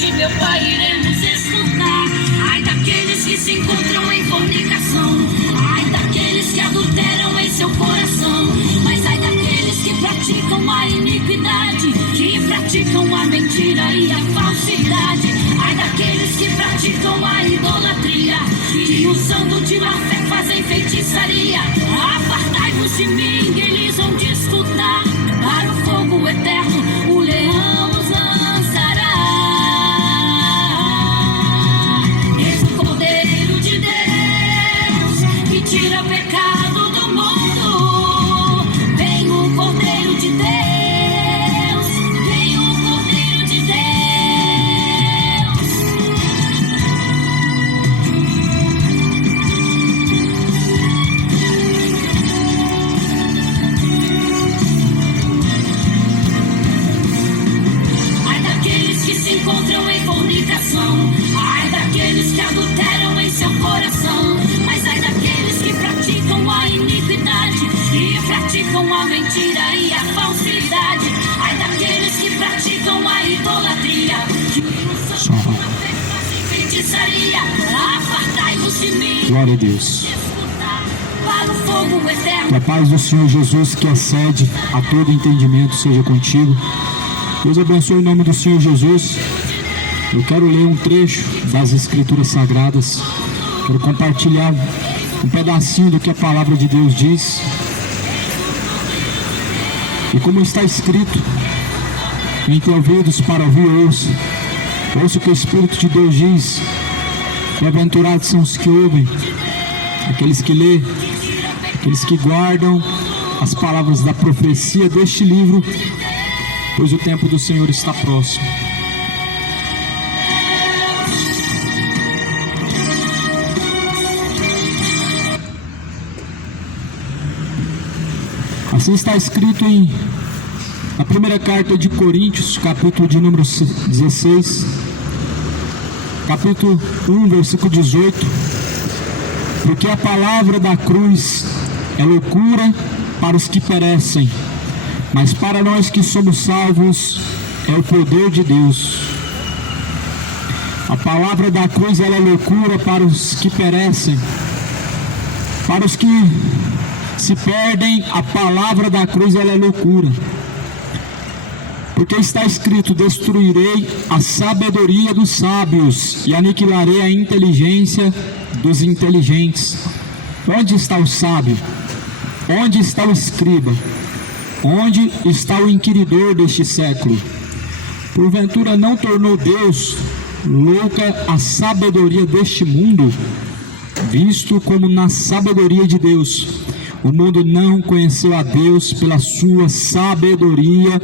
de meu Pai iremos escutar. Ai daqueles que se encontram em fornicação, ai daqueles que adulteram em seu coração, mas ai daqueles que praticam a iniquidade, que praticam a mentira e a falsidade. Ai daqueles que praticam a idolatria, que usando de má fé fazem feitiçaria. Apartai-vos de mim, eles vão te escutar. Para o fogo eterno o leão os lançará. Eis o Cordeiro de Deus que tira o pecado do mundo. Vem o Cordeiro de Deus, vem o Cordeiro de Deus. Ai daqueles que se encontram em fornicação, ai daqueles que adulteram em seu coração, mas ai daqueles que praticam a iniquidade e praticam a mentira e a falsidade. Ai daqueles que praticam a idolatria, que usam de má fé fazem feitiçaria. Apartai-vos de mim, Glória a Deus. escutar para o fogo Que eterno. a paz do Senhor Jesus, que excede a todo entendimento, seja contigo. Deus abençoe em nome do Senhor Jesus. Eu quero ler um trecho das Escrituras Sagradas. Quero compartilhar um pedacinho do que a palavra de Deus diz. E como está escrito: quem tem ouvidos para ouvir, ouça. Ouça o que o Espírito de Deus diz. Bem-aventurados são os que ouvem, aqueles que lêem, aqueles que guardam as palavras da profecia deste livro, pois o tempo do Senhor está próximo. Assim está escrito na primeira carta de Coríntios, capítulo de número 16, capítulo 1, versículo 18. Porque a palavra da cruz é loucura para os que perecem, mas para nós que somos salvos é o poder de Deus. A palavra da cruz ela é loucura para os que perecem, para os que se perdem. A palavra da cruz ela é loucura, porque está escrito: destruirei a sabedoria dos sábios e aniquilarei a inteligência dos inteligentes. Onde está o sábio? Onde está o escriba? Onde está o inquiridor deste século? Porventura não tornou Deus louca a sabedoria deste mundo? Visto como na sabedoria de Deus o mundo não conheceu a Deus, pela sua sabedoria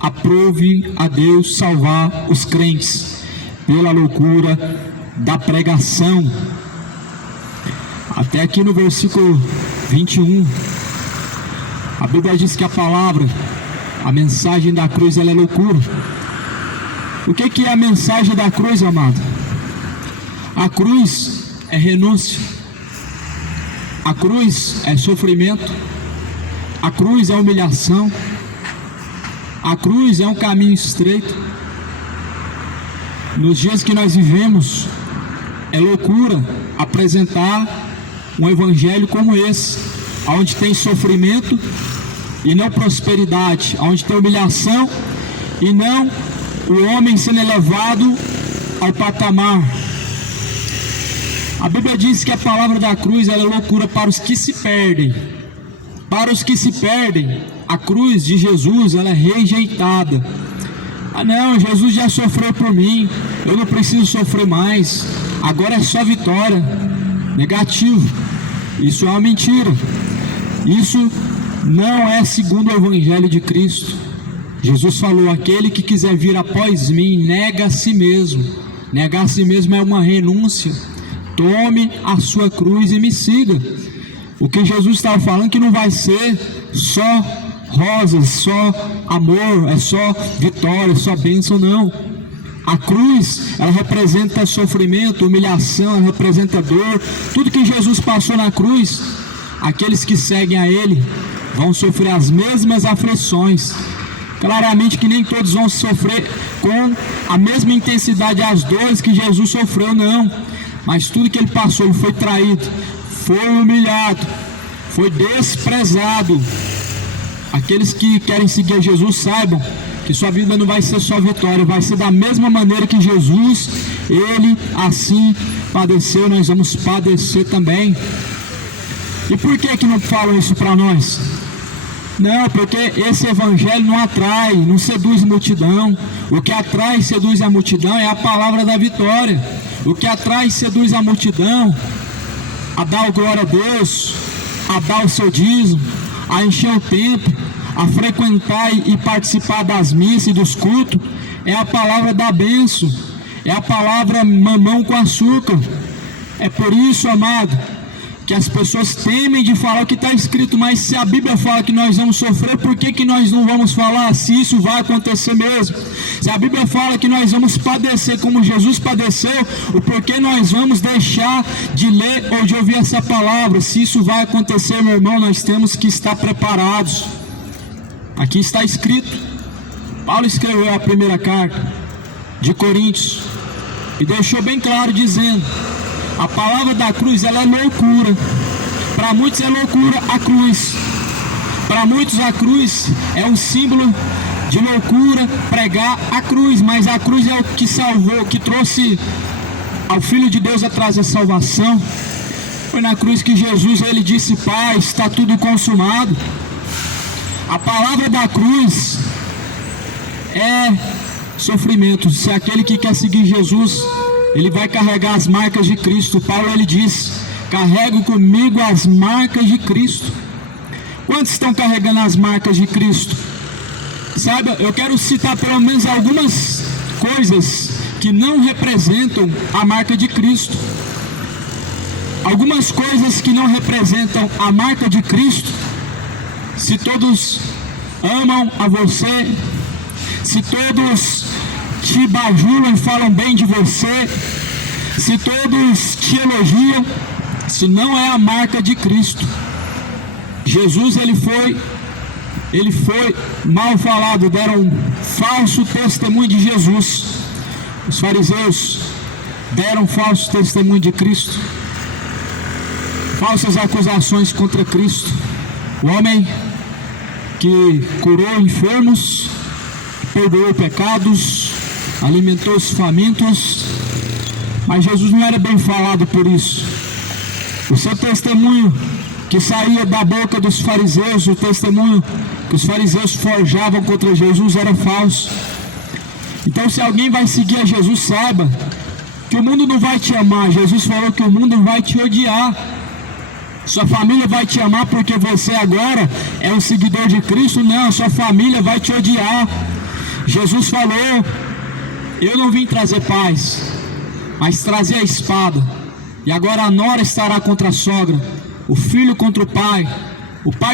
aprove a Deus salvar os crentes pela loucura da pregação. Até aqui no versículo 21, a Bíblia diz que a palavra, a mensagem da cruz, ela é loucura. O que é a mensagem da cruz, amado? A cruz é renúncia, a cruz é sofrimento, a cruz é humilhação, a cruz é um caminho estreito. Nos dias que nós vivemos, é loucura apresentar um evangelho como esse, onde tem sofrimento e não prosperidade, onde tem humilhação e não o homem sendo elevado ao patamar. A Bíblia diz que a palavra da cruz ela é loucura para os que se perdem. Para os que se perdem, a cruz de Jesus ela é rejeitada. Ah não, Jesus já sofreu por mim, eu não preciso sofrer mais, agora é só vitória. Negativo, isso é uma mentira. Isso não é segundo o Evangelho de Cristo. Jesus falou: aquele que quiser vir após mim, nega a si mesmo. Negar a si mesmo é uma renúncia. Tome a sua cruz e me siga. O que Jesus estava falando que não vai ser só rosas, só amor, é só vitória, só bênção, não. A cruz, ela representa sofrimento, humilhação, ela representa dor. Tudo que Jesus passou na cruz, aqueles que seguem a Ele vão sofrer as mesmas aflições. claramente que nem todos vão sofrer com a mesma intensidade as dores que Jesus sofreu, não. Mas tudo que ele passou, ele foi traído, foi humilhado, foi desprezado. Aqueles que querem seguir Jesus saibam que sua vida não vai ser só vitória, vai ser da mesma maneira que Jesus, ele assim padeceu, nós vamos padecer também. E por que não falam isso para nós? Não, porque esse evangelho não atrai, não seduz multidão. O que atrai e seduz a multidão é a palavra da vitória. O que atrai e seduz a multidão a dar glória a Deus, a dar o seu dízimo, a encher o templo, a frequentar e participar das missas e dos cultos, é a palavra da bênção, é a palavra mamão com açúcar. É por isso, amado, que as pessoas temem de falar o que está escrito, mas se a Bíblia fala que nós vamos sofrer, por que nós não vamos falar se isso vai acontecer mesmo? Se a Bíblia fala que nós vamos padecer como Jesus padeceu, o porquê nós vamos deixar de ler ou de ouvir essa palavra? Se isso vai acontecer, meu irmão, nós temos que estar preparados. Aqui está escrito, Paulo escreveu a primeira carta de Coríntios e deixou bem claro dizendo: a palavra da cruz, ela é loucura. Para muitos é loucura a cruz. Para muitos a cruz é um símbolo de loucura pregar a cruz, mas a cruz é o que salvou, que trouxe ao Filho de Deus atrás da salvação. Foi na cruz que Jesus, ele disse: Pai, está tudo consumado. A palavra da cruz é sofrimento. Se aquele que quer seguir Jesus, ele vai carregar as marcas de Cristo. Paulo, ele diz: carrego comigo as marcas de Cristo. Quantos estão carregando as marcas de Cristo? Saiba, eu quero citar pelo menos algumas coisas que não representam a marca de Cristo. Algumas coisas que não representam a marca de Cristo. Se todos amam a você, se todos te bajulam e falam bem de você, se todos te elogiam, se não é a marca de Cristo. Jesus, ele foi mal falado, deram um falso testemunho de Jesus. Os fariseus deram falso testemunho de Cristo, falsas acusações contra Cristo. O homem que curou enfermos, perdoou pecados, alimentou os famintos, mas Jesus não era bem falado por isso. O seu testemunho que saía da boca dos fariseus, o testemunho que os fariseus forjavam contra Jesus era falso. Então, se alguém vai seguir a Jesus, saiba que o mundo não vai te amar. Jesus falou que o mundo vai te odiar. Sua família vai te amar porque você agora é um seguidor de Cristo? Não, sua família vai te odiar. Jesus falou: eu não vim trazer paz, mas trazer a espada. E agora a nora estará contra a sogra, o filho contra o pai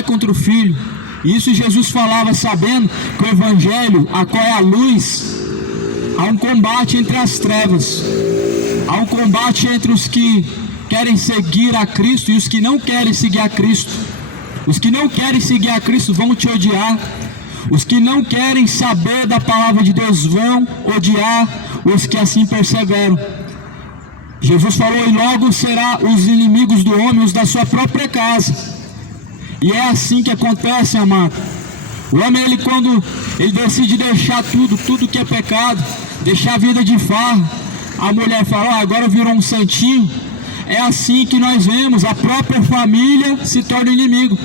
contra o filho. E isso Jesus falava sabendo que o evangelho, a qual é a luz, há um combate entre as trevas, há um combate entre os que querem seguir a Cristo e os que não querem seguir a Cristo. Os que não querem seguir a Cristo vão te odiar. Os que não querem saber da palavra de Deus vão odiar os que assim perseveram. Jesus falou: e logo será os inimigos do homem, os da sua própria casa. E é assim que acontece, amado. O homem, ele quando ele decide deixar tudo que é pecado, deixar a vida de farra, a mulher fala: agora virou um santinho. É assim que nós vemos, a própria família se torna inimigo.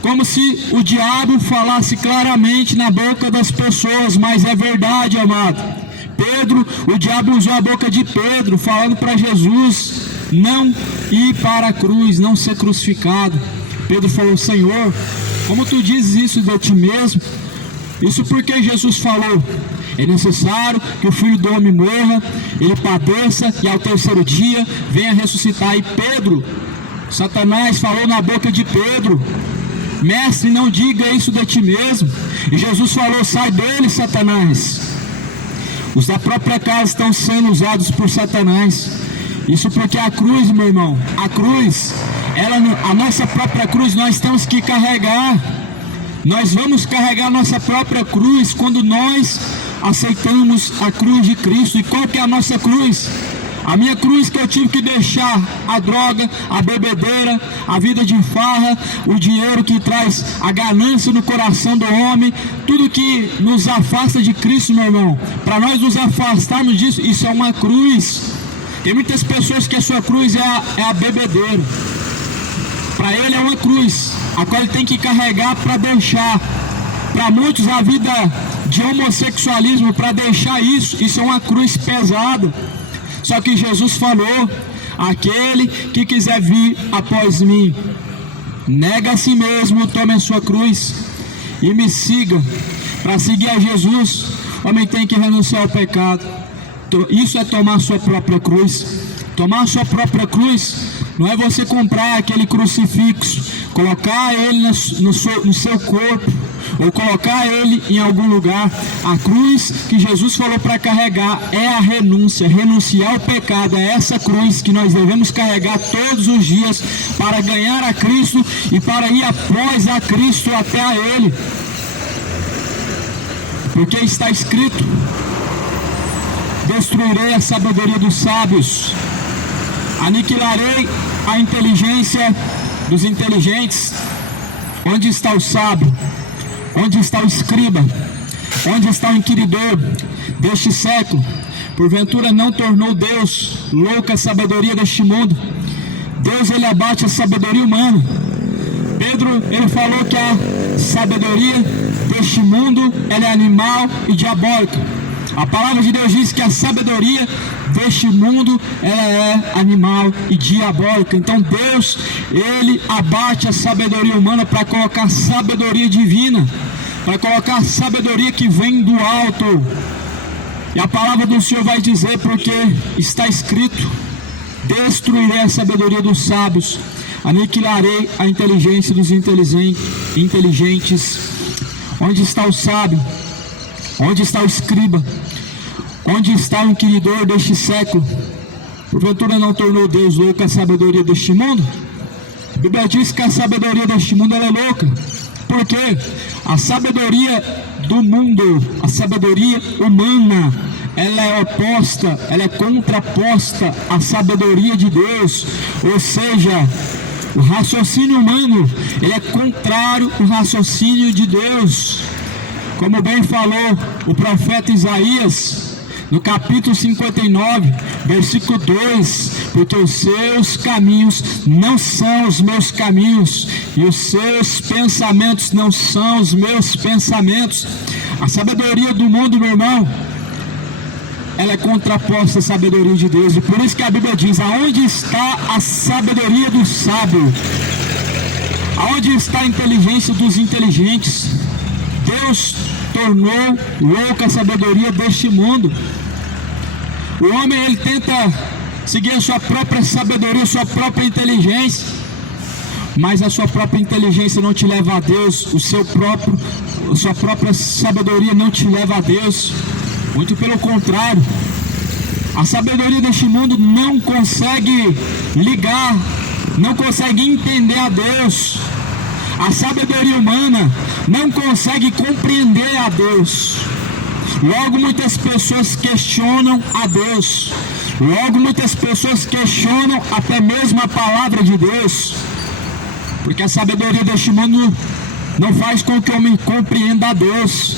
Como se o diabo falasse claramente na boca das pessoas, mas é verdade, amado. Pedro, o diabo usou a boca de Pedro, falando para Jesus não ir para a cruz, não ser crucificado. Pedro falou: Senhor, como tu dizes isso de ti mesmo? Isso porque Jesus falou: é necessário que o Filho do Homem morra, ele padeça e ao terceiro dia venha ressuscitar. E Pedro, Satanás falou na boca de Pedro: mestre, não diga isso de ti mesmo. E Jesus falou: sai dele, Satanás. Os da própria casa estão sendo usados por Satanás. Isso porque a cruz, meu irmão, a cruz, a nossa própria cruz nós temos que carregar. Nós vamos carregar nossa própria cruz quando nós aceitamos a cruz de Cristo. E qual que é a nossa cruz? A minha cruz, que eu tive que deixar a droga, a bebedeira, a vida de farra, o dinheiro que traz a ganância no coração do homem, tudo que nos afasta de Cristo, meu irmão. Para nós nos afastarmos disso, isso é uma cruz. Tem muitas pessoas que a sua cruz é a bebedeira. Para ele é uma cruz, a qual ele tem que carregar para deixar. Para muitos a vida de homossexualismo, para deixar isso é uma cruz pesada. Só que Jesus falou: aquele que quiser vir após mim, nega a si mesmo, tome a sua cruz e me siga. Para seguir a Jesus, o homem tem que renunciar ao pecado. Isso é tomar a sua própria cruz. Tomar a sua própria cruz não é você comprar aquele crucifixo, colocar ele no seu corpo, ou colocar ele em algum lugar. A cruz que Jesus falou para carregar é a renúncia, renunciar ao pecado. É essa cruz que nós devemos carregar todos os dias para ganhar a Cristo e para ir após a Cristo até a Ele. Porque está escrito: destruirei a sabedoria dos sábios, aniquilarei a inteligência dos inteligentes. Onde está o sábio? Onde está o escriba? Onde está o inquiridor deste século? Porventura não tornou Deus louca a sabedoria deste mundo? Deus, ele abate a sabedoria humana. Pedro, ele falou que a sabedoria deste mundo, ela é animal e diabólica. A palavra de Deus diz que a sabedoria deste mundo, ela é animal e diabólica. Então Deus, ele abate a sabedoria humana para colocar sabedoria divina, para colocar sabedoria que vem do alto. E a palavra do Senhor vai dizer, porque está escrito: destruirei a sabedoria dos sábios, aniquilarei a inteligência dos inteligentes. Onde está o sábio? Onde está o escriba? Onde está o inquiridor deste século? Porventura não tornou Deus louca a sabedoria deste mundo? A Bíblia diz que a sabedoria deste mundo, ela é louca. Por quê? A sabedoria do mundo, a sabedoria humana, ela é oposta, ela é contraposta à sabedoria de Deus. Ou seja, o raciocínio humano, ele é contrário ao raciocínio de Deus. Como bem falou o profeta Isaías, no capítulo 59, versículo 2: porque os seus caminhos não são os meus caminhos, e os seus pensamentos não são os meus pensamentos. A sabedoria do mundo, meu irmão, ela é contraposta à sabedoria de Deus. E por isso que a Bíblia diz: aonde está a sabedoria do sábio? Aonde está a inteligência dos inteligentes? Deus tornou louca a sabedoria deste mundo. O homem, ele tenta seguir a sua própria sabedoria, a sua própria inteligência, mas a sua própria inteligência não te leva a Deus. A sua própria sabedoria não te leva a Deus. Muito pelo contrário. A sabedoria deste mundo não consegue ligar, não consegue entender a Deus. A sabedoria humana não consegue compreender a Deus. Logo, muitas pessoas questionam a Deus. Logo, muitas pessoas questionam até mesmo a palavra de Deus. Porque a sabedoria deste mundo não faz com que o homem compreenda a Deus.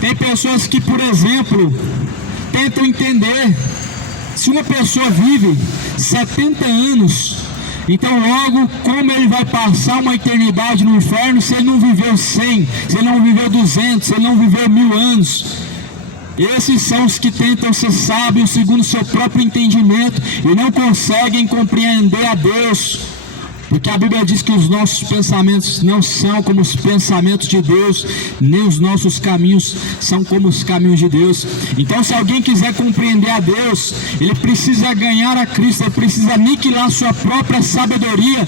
Tem pessoas que, por exemplo, tentam entender: se uma pessoa vive 70 anos, então logo, como ele vai passar uma eternidade no inferno se ele não viveu 100, se ele não viveu 200, se ele não viveu 1000 anos? Esses são os que tentam ser sábios segundo o seu próprio entendimento e não conseguem compreender a Deus. Porque a Bíblia diz que os nossos pensamentos não são como os pensamentos de Deus, nem os nossos caminhos são como os caminhos de Deus. Então, se alguém quiser compreender a Deus, ele precisa ganhar a Cristo, ele precisa aniquilar sua própria sabedoria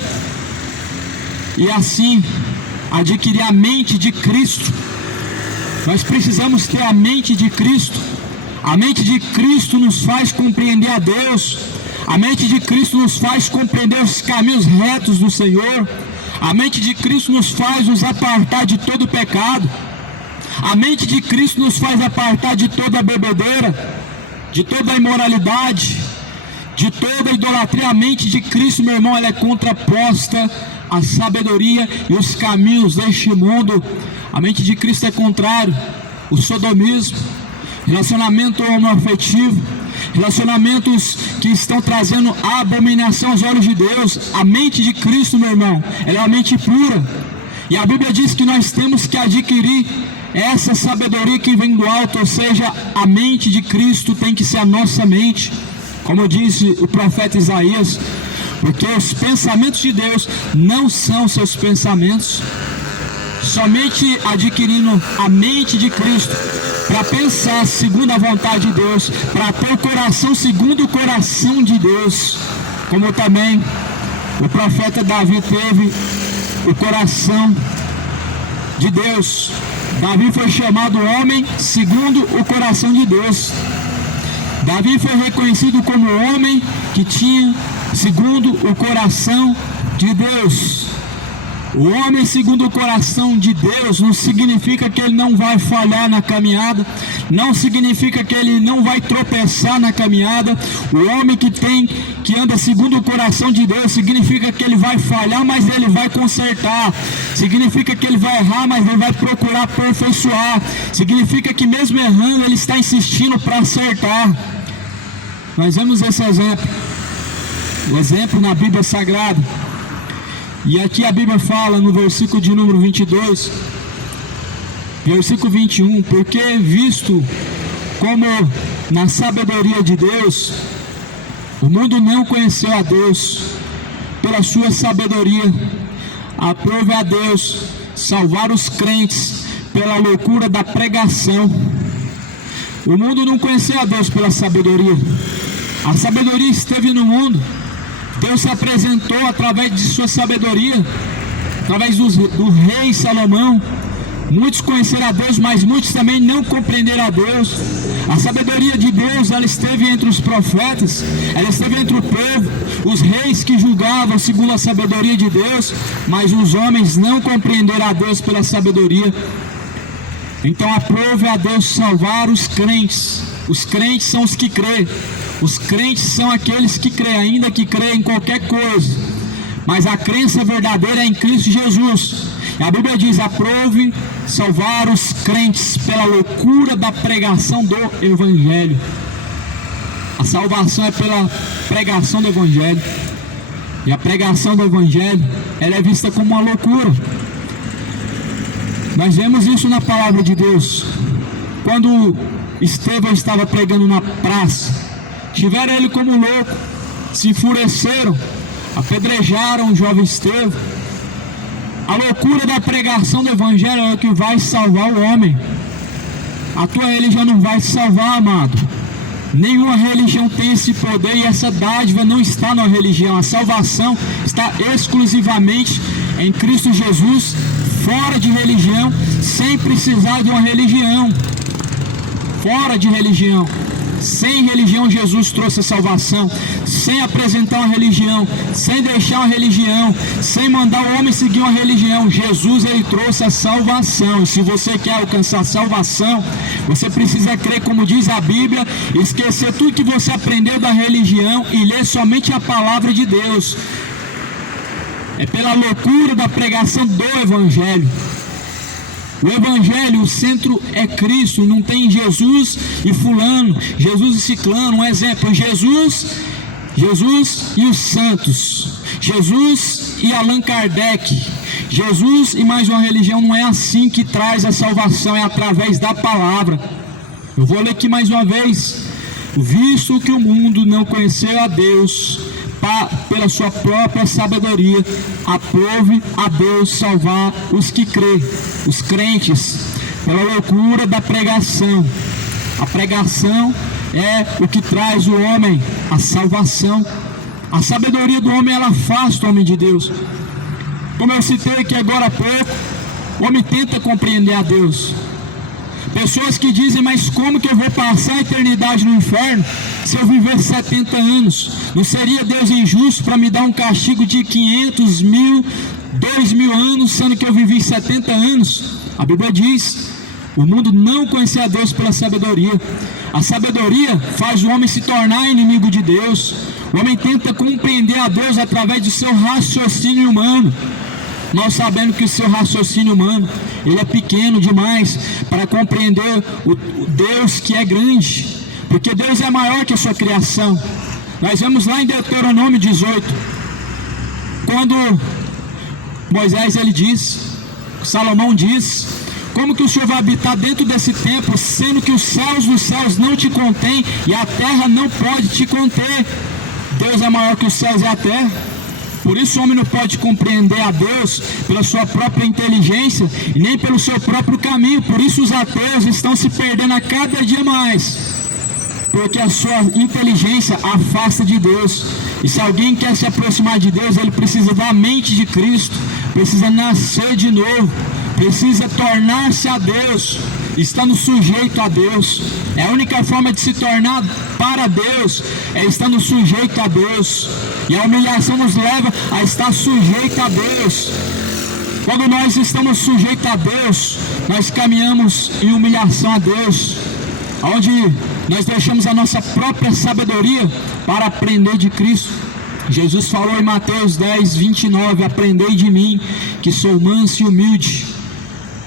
e assim adquirir a mente de Cristo. Nós precisamos ter a mente de Cristo. A mente de Cristo nos faz compreender a Deus. A mente de Cristo nos faz compreender os caminhos retos do Senhor. A mente de Cristo nos faz nos apartar de todo pecado. A mente de Cristo nos faz apartar de toda bebedeira, de toda imoralidade, de toda idolatria. A mente de Cristo, meu irmão, ela é contraposta à sabedoria e os caminhos deste mundo. A mente de Cristo é contrário. O sodomismo, relacionamento homoafetivo, relacionamentos que estão trazendo abominação aos olhos de Deus. A mente de Cristo, meu irmão, ela é uma mente pura. E a Bíblia diz que nós temos que adquirir essa sabedoria que vem do alto, ou seja, a mente de Cristo tem que ser a nossa mente, como disse o profeta Isaías, porque os pensamentos de Deus não são seus pensamentos. Somente adquirindo a mente de Cristo, para pensar segundo a vontade de Deus, para ter o coração segundo o coração de Deus, como também o profeta Davi teve o coração de Deus. Davi foi chamado homem segundo o coração de Deus. Davi foi reconhecido como homem que tinha segundo o coração de Deus. O homem segundo o coração de Deus não significa que ele não vai falhar na caminhada, não significa que ele não vai tropeçar na caminhada. O homem que anda segundo o coração de Deus significa que ele vai falhar, mas ele vai consertar. Significa que ele vai errar, mas ele vai procurar aperfeiçoar. Significa que mesmo errando, ele está insistindo para acertar. Nós vemos esse exemplo, o exemplo na Bíblia Sagrada. E aqui a Bíblia fala no versículo de número 22, versículo 21, porque visto como na sabedoria de Deus, o mundo não conheceu a Deus, pela sua sabedoria, aprove a Deus salvar os crentes pela loucura da pregação. O mundo não conheceu a Deus pela sabedoria, a sabedoria esteve no mundo. Deus se apresentou através de sua sabedoria, através do rei Salomão. Muitos conheceram a Deus, mas muitos também não compreenderam a Deus. A sabedoria de Deus, ela esteve entre os profetas, ela esteve entre o povo, os reis que julgavam segundo a sabedoria de Deus, mas os homens não compreenderam a Deus pela sabedoria. Então aprove a Deus salvar os crentes. Os crentes são os que creem. Os crentes são aqueles que creem, ainda que creem em qualquer coisa, mas a crença verdadeira é em Cristo Jesus. E a Bíblia diz: aprove salvar os crentes pela loucura da pregação do Evangelho. A salvação é pela pregação do Evangelho. E a pregação do Evangelho, ela é vista como uma loucura. Nós vemos isso na palavra de Deus. Quando Estevão estava pregando na praça, tiveram ele como louco, se enfureceram, apedrejaram o jovem Estevão. A loucura da pregação do Evangelho é o que vai salvar o homem. A tua religião não vai te salvar, amado. Nenhuma religião tem esse poder, e essa dádiva não está na religião. A salvação está exclusivamente em Cristo Jesus, fora de religião, sem precisar de uma religião. Fora de religião. Sem religião Jesus trouxe a salvação. Sem apresentar uma religião, sem deixar uma religião, sem mandar o homem seguir uma religião, Jesus, ele trouxe a salvação. E se você quer alcançar a salvação, você precisa crer, como diz a Bíblia, esquecer tudo que você aprendeu da religião e ler somente a palavra de Deus. É pela loucura da pregação do Evangelho. O Evangelho, o centro é Cristo, não tem Jesus e fulano, Jesus e ciclano. Um exemplo: Jesus e os santos, Jesus e Allan Kardec, Jesus e mais uma religião. Não é assim que traz a salvação, é através da palavra. Eu vou ler aqui mais uma vez: visto que o mundo não conheceu a Deus, pela sua própria sabedoria, aprove a Deus salvar os que creem, os crentes, pela loucura da pregação. A pregação é o que traz o homem a salvação. A sabedoria do homem, ela afasta o homem de Deus. Como eu citei aqui agora há pouco, o homem tenta compreender a Deus. Pessoas que dizem: mas como que eu vou passar a eternidade no inferno se eu viver 70 anos? Não seria Deus injusto para me dar um castigo de 500, 1000, 2.000 anos, sendo que eu vivi 70 anos. A Bíblia diz: o mundo não conhecia a Deus pela sabedoria. A sabedoria faz o homem se tornar inimigo de Deus. O homem tenta compreender a Deus através do seu raciocínio humano. Nós sabemos que o seu raciocínio humano, ele é pequeno demais para compreender o Deus que é grande, porque Deus é maior que a sua criação. Nós vemos lá em Deuteronômio 18, quando Moisés ele diz, Salomão diz: como que o Senhor vai habitar dentro desse templo, sendo que os céus dos céus não te contêm e a terra não pode te conter? Deus é maior que os céus e a terra. Por isso o homem não pode compreender a Deus pela sua própria inteligência e nem pelo seu próprio caminho. Por isso os ateus estão se perdendo a cada dia mais, porque a sua inteligência afasta de Deus. E se alguém quer se aproximar de Deus, ele precisa da mente de Cristo, precisa nascer de novo, precisa tornar-se a Deus, estando sujeito a Deus. É a única forma de se tornar para Deus, é estando sujeito a Deus. E a humilhação nos leva a estar sujeito a Deus. Quando nós estamos sujeitos a Deus, nós caminhamos em humilhação a Deus, onde nós deixamos a nossa própria sabedoria para aprender de Cristo. Jesus falou em Mateus 10, 29, aprendei de mim, que sou manso e humilde.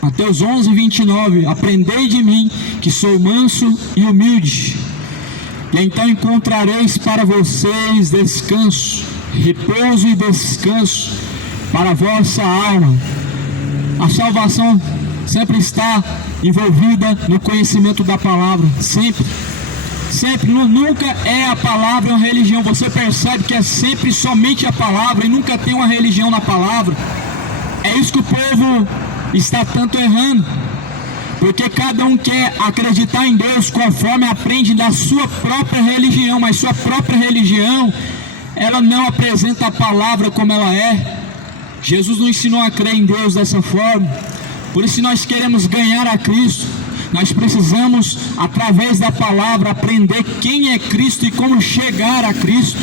Mateus 11, 29, aprendei de mim, que sou manso e humilde, e então encontrareis para vocês descanso, repouso e descanso para a vossa alma. A salvação sempre está envolvida no conhecimento da palavra, sempre, nunca é a palavra uma religião. Você percebe que é sempre somente a palavra e nunca tem uma religião na palavra. É isso que o povo está tanto errando, porque cada um quer acreditar em Deus conforme aprende da sua própria religião, mas sua própria religião, ela não apresenta a palavra como ela é. Jesus não ensinou a crer em Deus dessa forma. Por isso, se nós queremos ganhar a Cristo, nós precisamos, através da palavra, aprender quem é Cristo e como chegar a Cristo.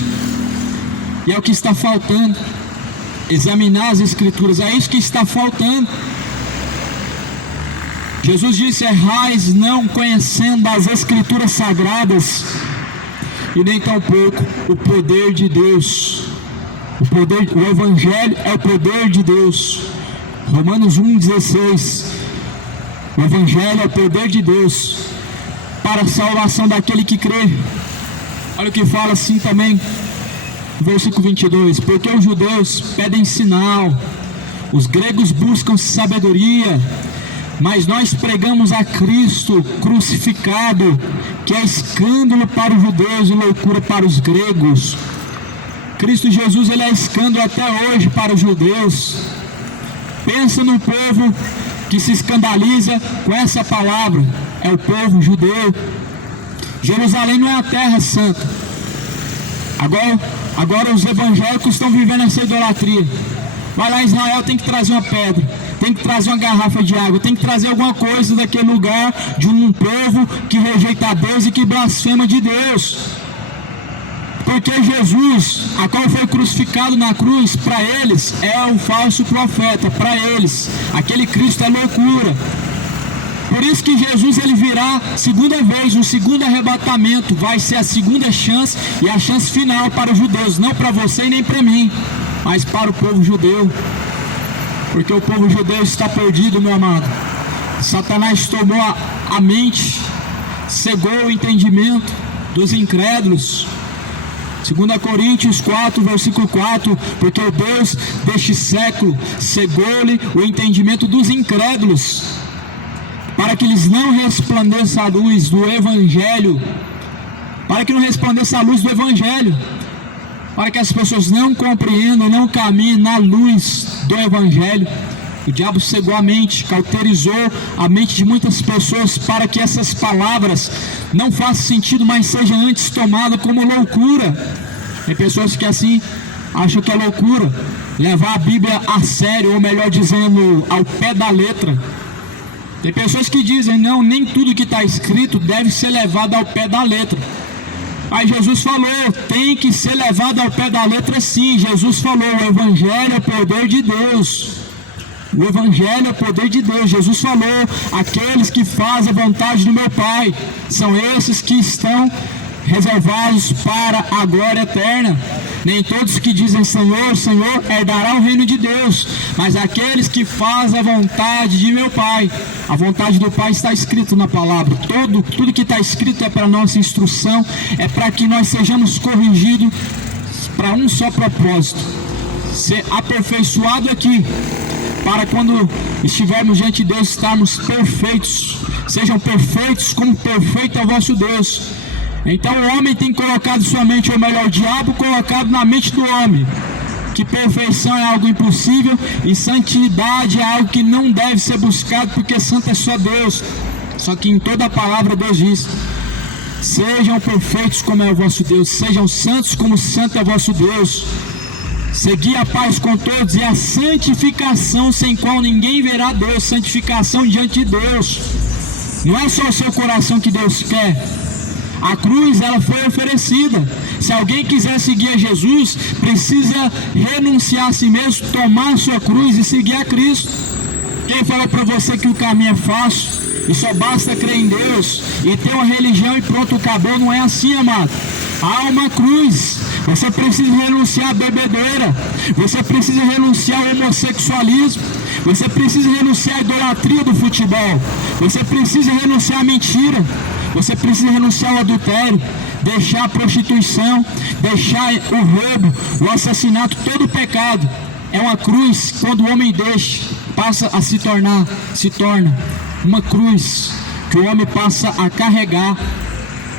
E é o que está faltando, examinar as Escrituras, é isso que está faltando. Jesus disse: errais não conhecendo as Escrituras sagradas, e nem tampouco o poder de Deus. O Evangelho é o poder de Deus. Romanos 1,16. O Evangelho é o poder de Deus para a salvação daquele que crê. Olha o que fala assim também, versículo 22. Porque os judeus pedem sinal, os gregos buscam sabedoria, mas nós pregamos a Cristo crucificado, que é escândalo para os judeus e loucura para os gregos. Cristo Jesus, ele é escândalo até hoje para os judeus. Pensa no povo que se escandaliza com essa palavra, é o povo judeu. Jerusalém não é a terra santa. Agora os evangélicos estão vivendo essa idolatria. Vai lá em Israel, tem que trazer uma pedra, tem que trazer uma garrafa de água, tem que trazer alguma coisa daquele lugar, de um povo que rejeita a Deus e que blasfema de Deus. Porque Jesus, a qual foi crucificado na cruz, para eles é um falso profeta, para eles aquele Cristo é loucura. Por isso que Jesus, ele virá segunda vez, um segundo arrebatamento, vai ser a segunda chance e a chance final para os judeus, não para você e nem para mim, mas para o povo judeu. Porque o povo judeu está perdido, meu amado. Satanás tomou a mente, cegou o entendimento dos incrédulos. 2 Coríntios 4, versículo 4, porque o Deus deste século cegou-lhe o entendimento dos incrédulos, para que eles não resplandeça a luz do Evangelho, para que não resplandeça a luz do Evangelho, para que as pessoas não compreendam, não caminhem na luz do Evangelho. O diabo cegou a mente, cauterizou a mente de muitas pessoas para que essas palavras não façam sentido, mas sejam antes tomadas como loucura. Tem pessoas que assim acham que é loucura levar a Bíblia a sério, ou melhor dizendo, ao pé da letra. Tem pessoas que dizem: não, nem tudo que está escrito deve ser levado ao pé da letra. Aí Jesus falou, tem que ser levado ao pé da letra sim. Jesus falou, o Evangelho é o poder de Deus. O Evangelho é o poder de Deus. Jesus falou, aqueles que fazem a vontade do meu Pai, são esses que estão reservados para a glória eterna. Nem todos que dizem Senhor, Senhor, herdarão o reino de Deus, mas aqueles que fazem a vontade de meu Pai. A vontade do Pai está escrito na palavra. Tudo que está escrito é para nossa instrução, é para que nós sejamos corrigidos para um só propósito: ser aperfeiçoado aqui, para quando estivermos diante de Deus, estarmos perfeitos. Sejam perfeitos como perfeito é o vosso Deus. Então o homem tem colocado sua mente, ou melhor, o diabo colocado na mente do homem, que perfeição é algo impossível e santidade é algo que não deve ser buscado, porque santo é só Deus. Só que em toda a palavra Deus diz: sejam perfeitos como é o vosso Deus, sejam santos como santo é o vosso Deus. Segui a paz com todos e a santificação, sem qual ninguém verá Deus. Santificação diante de Deus. Não é só o seu coração que Deus quer. A cruz, ela foi oferecida. Se alguém quiser seguir a Jesus, precisa renunciar a si mesmo, tomar a sua cruz e seguir a Cristo. Quem fala para você que o caminho é fácil e só basta crer em Deus e ter uma religião e pronto, acabou? Não é assim, amado. Há uma cruz. Você precisa renunciar à bebedeira, você precisa renunciar ao homossexualismo, você precisa renunciar à idolatria do futebol, você precisa renunciar à mentira, você precisa renunciar ao adultério, deixar a prostituição, deixar o roubo, o assassinato, todo o pecado. É uma cruz. Quando o homem deixa, passa a se torna uma cruz que o homem passa a carregar.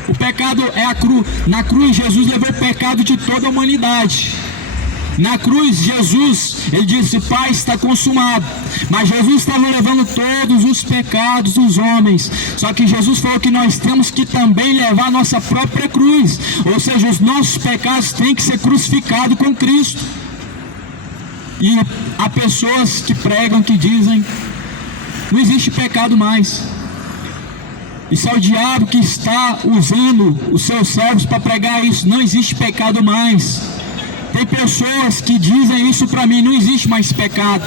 O pecado é a cruz. Na cruz Jesus levou o pecado de toda a humanidade. Na cruz Jesus, ele disse: Pai, está consumado. Mas Jesus estava levando todos os pecados dos homens. Só que Jesus falou que nós temos que também levar a nossa própria cruz. Ou seja, os nossos pecados têm que ser crucificados com Cristo. E há pessoas que pregam, que dizem: não existe pecado mais. Isso é o diabo que está usando os seus servos para pregar isso. Não existe pecado mais. Tem pessoas que dizem isso para mim: não existe mais pecado.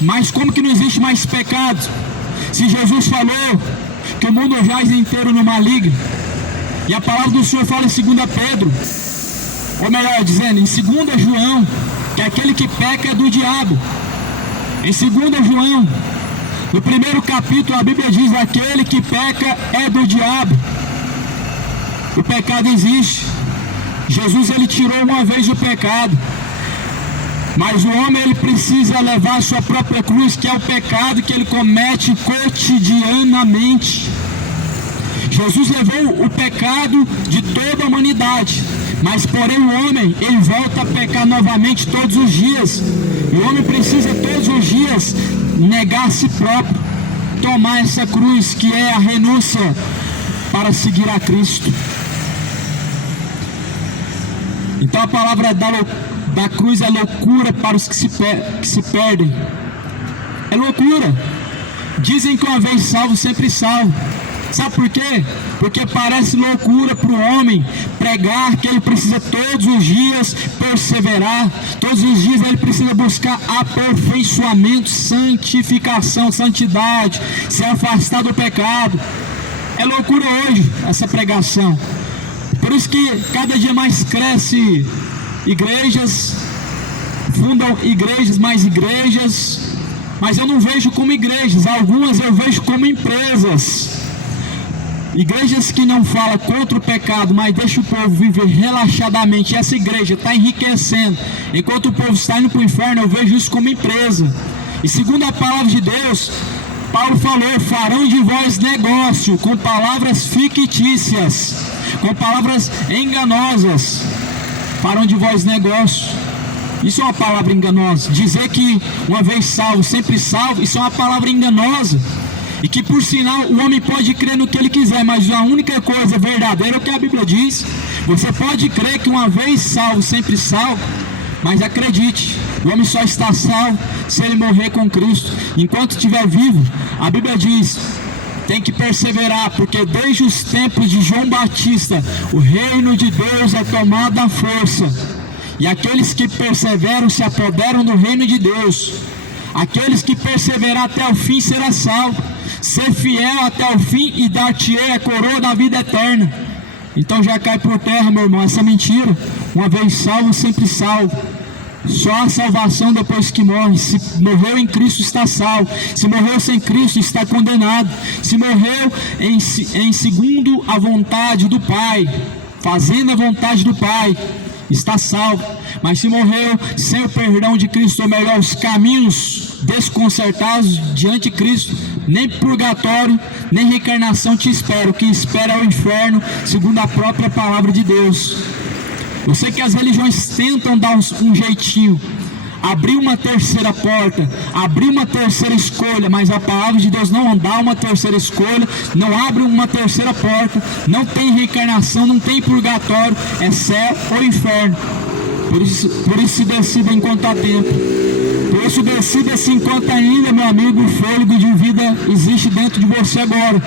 Mas como que não existe mais pecado? Se Jesus falou que o mundo jaz inteiro no maligno, e a palavra do Senhor fala em 2 Pedro, ou melhor dizendo, em 2 João, que aquele que peca é do diabo. Em 2 João, no primeiro capítulo, a Bíblia diz: aquele que peca é do diabo. O pecado existe. Jesus, ele tirou uma vez o pecado, mas o homem, ele precisa levar a sua própria cruz, que é o pecado que ele comete cotidianamente. Jesus levou o pecado de toda a humanidade, mas porém o homem, ele volta a pecar novamente todos os dias. E o homem precisa todos os dias negar a si próprio, tomar essa cruz, que é a renúncia, para seguir a Cristo. Então a palavra da cruz é loucura para os que se perdem. É loucura. Dizem que uma vez salvo, sempre salvo. Sabe por quê? Porque parece loucura para o homem pregar que ele precisa todos os dias perseverar, todos os dias ele precisa buscar aperfeiçoamento, santificação, santidade, se afastar do pecado. É loucura hoje essa pregação. Por isso que cada dia mais cresce igrejas, fundam igrejas, mais igrejas, mas eu não vejo como igrejas, algumas eu vejo como empresas. Igrejas que não falam contra o pecado, mas deixa o povo viver relaxadamente. E essa igreja está enriquecendo, enquanto o povo está indo para o inferno. Eu vejo isso como empresa. E segundo a palavra de Deus, Paulo falou: farão de vós negócio com palavras fictícias, com palavras enganosas. Farão de vós negócio. Isso é uma palavra enganosa. Dizer que uma vez salvo, sempre salvo, isso é uma palavra enganosa. E que por sinal o homem pode crer no que ele quiser, mas a única coisa verdadeira é o que a Bíblia diz. Você pode crer que uma vez salvo, sempre salvo, mas acredite, o homem só está salvo se ele morrer com Cristo. Enquanto estiver vivo, a Bíblia diz tem que perseverar, porque desde os tempos de João Batista, o reino de Deus é tomado à força, e aqueles que perseveram se apoderam do reino de Deus. Aqueles que perseverar até o fim será salvo. Ser fiel até o fim e dar-te-ei a coroa da vida eterna. Então já cai por terra, meu irmão, essa mentira. Uma vez salvo, sempre salvo. Só a salvação depois que morre. Se morreu em Cristo, está salvo. Se morreu sem Cristo, está condenado. Se morreu em segundo a vontade do Pai, fazendo a vontade do Pai, está salvo. Mas se morreu sem o perdão de Cristo, ou melhor, os caminhos desconcertados diante de Cristo, nem purgatório, nem reencarnação te espera. O que espera é o inferno, segundo a própria palavra de Deus. Eu sei que as religiões tentam dar um jeitinho, abrir uma terceira porta, abrir uma terceira escolha, mas a palavra de Deus não dá uma terceira escolha, não abre uma terceira porta, não tem reencarnação, não tem purgatório, é céu ou inferno. Por isso se decida enquanto há tempo. Por isso decida-se enquanto ainda, meu amigo, o fôlego de vida existe dentro de você agora.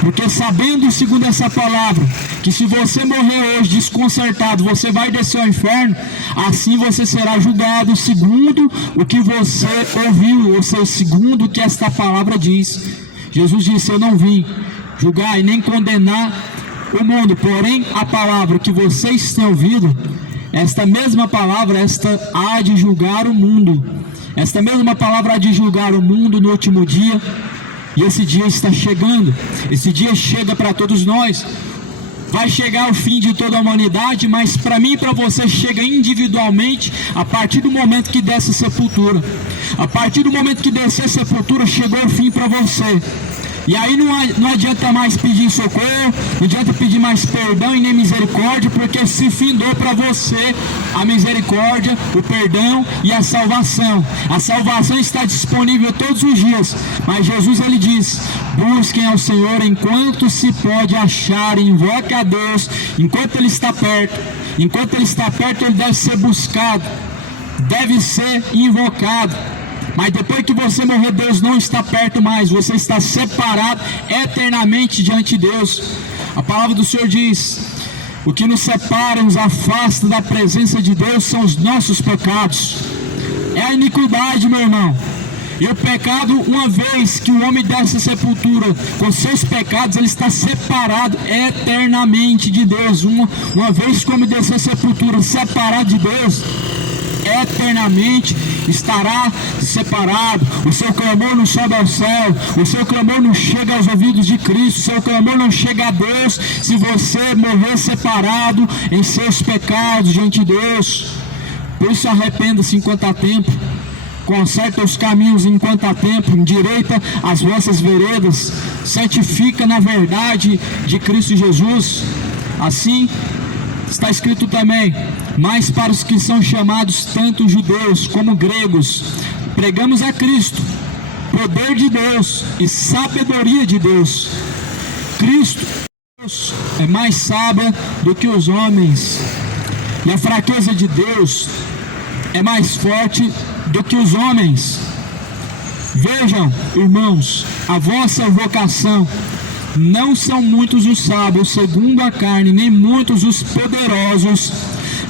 Porque sabendo, segundo essa palavra, que se você morrer hoje desconcertado, você vai descer ao inferno, assim você será julgado segundo o que você ouviu, ou seja, segundo o que esta palavra diz. Jesus disse: eu não vim julgar e nem condenar o mundo, porém a palavra que vocês têm ouvido, esta mesma palavra, esta há de julgar o mundo. Esta mesma palavra há de julgar o mundo no último dia. E esse dia está chegando. Esse dia chega para todos nós. Vai chegar o fim de toda a humanidade, mas para mim e para você chega individualmente a partir do momento que desce a sepultura. A partir do momento que descer a sepultura, chegou o fim para você. E aí não adianta mais pedir socorro, não adianta pedir mais perdão e nem misericórdia, porque se findou para você a misericórdia, o perdão e a salvação. A salvação está disponível todos os dias, mas Jesus ele diz: busquem ao Senhor enquanto se pode achar, invoque a Deus enquanto Ele está perto. Enquanto Ele está perto, Ele deve ser buscado, deve ser invocado. Mas depois que você morrer, Deus não está perto mais. Você está separado eternamente diante de Deus. A palavra do Senhor diz: o que nos separa, nos afasta da presença de Deus são os nossos pecados. É a iniquidade, meu irmão. E o pecado, uma vez que o homem desce a sepultura com seus pecados, ele está separado eternamente de Deus. Uma vez que o homem desce a sepultura separado de Deus, eternamente estará separado. O seu clamor não sobe ao céu, o seu clamor não chega aos ouvidos de Cristo, o seu clamor não chega a Deus se você morrer separado em seus pecados diante de Deus. Por isso arrependa-se enquanto há tempo, conserta os caminhos enquanto há tempo, endireita as vossas veredas, santifica na verdade de Cristo Jesus. Assim está escrito também: mas para os que são chamados, tanto judeus como gregos, pregamos a Cristo, poder de Deus e sabedoria de Deus. Cristo é mais sábio do que os homens, e a fraqueza de Deus é mais forte do que os homens. Vejam, irmãos, a vossa vocação. Não são muitos os sábios segundo a carne, nem muitos os poderosos,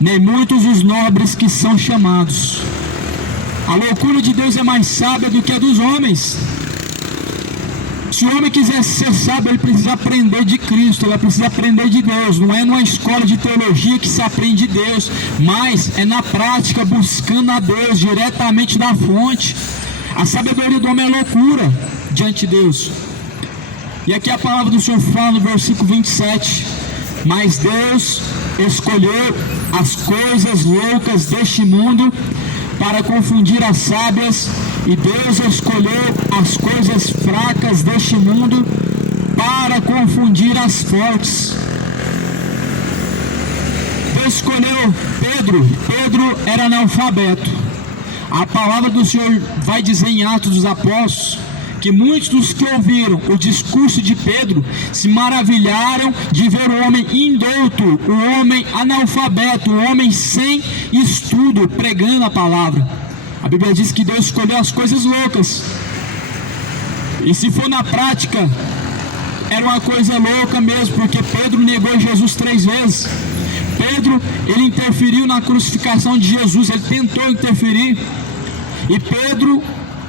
nem muitos os nobres que são chamados. A loucura de Deus é mais sábia do que a dos homens. Se o homem quiser ser sábio, ele precisa aprender de Cristo, ele precisa aprender de Deus. Não é numa escola de teologia que se aprende de Deus, mas é na prática, buscando a Deus diretamente da fonte. A sabedoria do homem é loucura diante de Deus. E aqui a palavra do Senhor fala no versículo 27: mas Deus escolheu as coisas loucas deste mundo para confundir as sábias, e Deus escolheu as coisas fracas deste mundo para confundir as fortes. Deus escolheu Pedro. Pedro era analfabeto. A palavra do Senhor vai dizer em Atos dos Apóstolos que muitos dos que ouviram o discurso de Pedro se maravilharam de ver o homem indouto, o homem analfabeto, o homem sem estudo, pregando a palavra. A Bíblia diz que Deus escolheu as coisas loucas. E se for na prática, era uma coisa louca mesmo, porque Pedro negou Jesus 3 vezes. Pedro, ele interferiu na crucificação de Jesus, ele tentou interferir. E Pedro,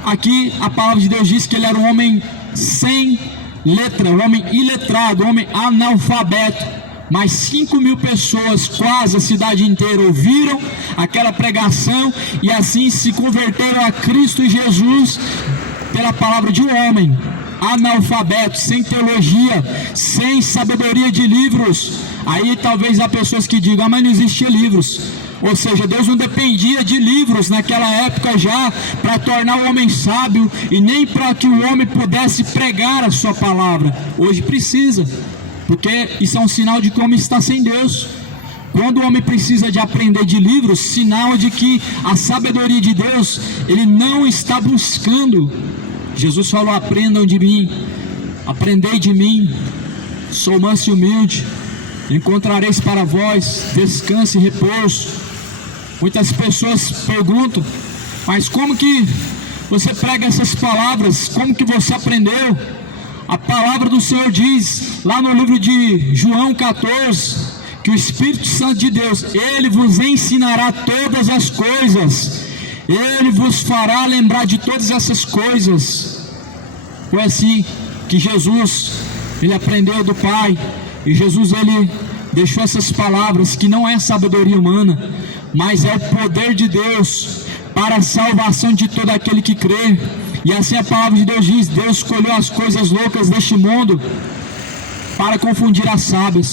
aqui a palavra de Deus diz que ele era um homem sem letra, um homem iletrado, um homem analfabeto. Mas 5.000 pessoas, quase a cidade inteira, ouviram aquela pregação e assim se converteram a Cristo Jesus pela palavra de um homem analfabeto, sem teologia, sem sabedoria de livros. Aí talvez há pessoas que digam, mas não existia livros. Ou seja, Deus não dependia de livros naquela época já para tornar o homem sábio e nem para que o homem pudesse pregar a sua palavra. Hoje precisa, porque isso é um sinal de que o homem está sem Deus. Quando o homem precisa de aprender de livros, sinal de que a sabedoria de Deus ele não está buscando. Jesus falou, aprendam de mim, aprendei de mim, sou manso e humilde, encontrareis para vós descanso e repouso. Muitas pessoas perguntam, mas como que você prega essas palavras? Como que você aprendeu? A palavra do Senhor diz, lá no livro de João 14, que o Espírito Santo de Deus, Ele vos ensinará todas as coisas, Ele vos fará lembrar de todas essas coisas. Foi assim que Jesus, Ele aprendeu do Pai, e Jesus, Ele deixou essas palavras, que não é sabedoria humana, mas é o poder de Deus, para a salvação de todo aquele que crê. E assim a palavra de Deus diz, Deus escolheu as coisas loucas deste mundo, para confundir as sábias.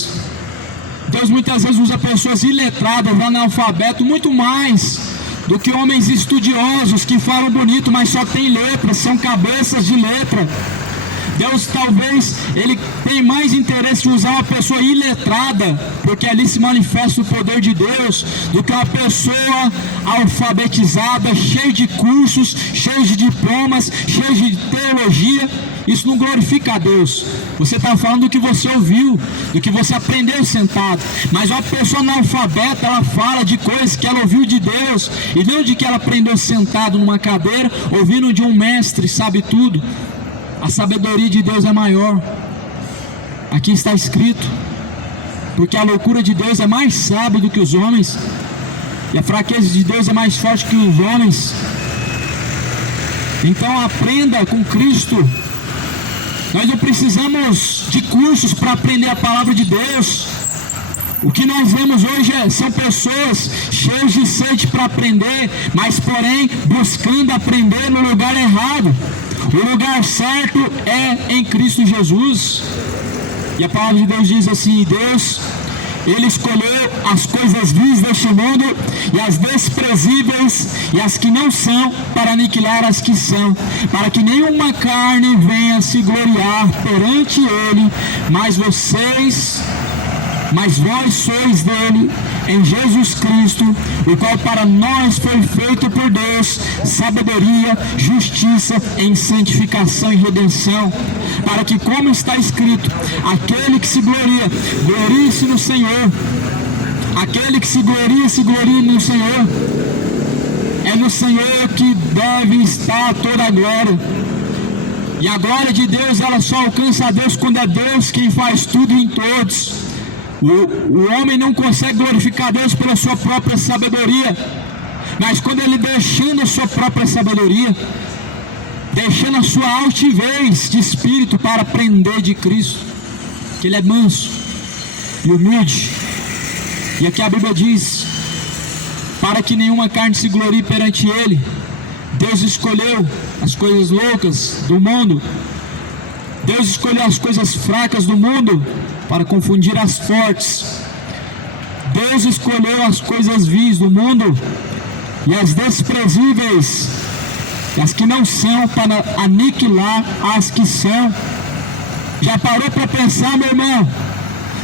Deus muitas vezes usa pessoas iletradas, analfabetos, muito mais do que homens estudiosos que falam bonito, mas só tem letra, são cabeças de letra. Deus talvez ele tem mais interesse em usar uma pessoa iletrada, porque ali se manifesta o poder de Deus, do que uma pessoa alfabetizada, cheia de cursos, cheia de diplomas, cheia de teologia. Isso não glorifica a Deus. Você está falando do que você ouviu, do que você aprendeu sentado. Mas uma pessoa analfabeta, ela fala de coisas que ela ouviu de Deus, e não de que ela aprendeu sentado numa cadeira, ouvindo de um mestre, sabe tudo. A sabedoria de Deus é maior. Aqui está escrito, porque a loucura de Deus é mais sábia do que os homens, e a fraqueza de Deus é mais forte que os homens. Então aprenda com Cristo. Nós não precisamos de cursos para aprender a palavra de Deus. O que nós vemos hoje são pessoas cheias de sede para aprender, mas porém buscando aprender no lugar errado. O lugar certo é em Cristo Jesus. E a palavra de Deus diz assim, Deus, Ele escolheu as coisas vis deste mundo e as desprezíveis e as que não são, para aniquilar as que são, para que nenhuma carne venha se gloriar perante Ele, mas vós sois dele, em Jesus Cristo, o qual para nós foi feito por Deus, sabedoria, justiça, em santificação e redenção, para que, como está escrito, aquele que se gloria, glorie-se no Senhor. Aquele que se glorie no Senhor. É no Senhor que deve estar toda a glória. E a glória de Deus, ela só alcança a Deus quando é Deus quem faz tudo em todos. O homem não consegue glorificar a Deus pela sua própria sabedoria, mas quando ele deixando a sua própria sabedoria, deixando a sua altivez de espírito para aprender de Cristo, que Ele é manso e humilde. E aqui a Bíblia diz, para que nenhuma carne se glorie perante Ele. Deus escolheu as coisas loucas do mundo, Deus escolheu as coisas fracas do mundo para confundir as fortes. Deus escolheu as coisas vis do mundo e as desprezíveis, as que não são, para aniquilar as que são. Já parou para pensar, meu irmão?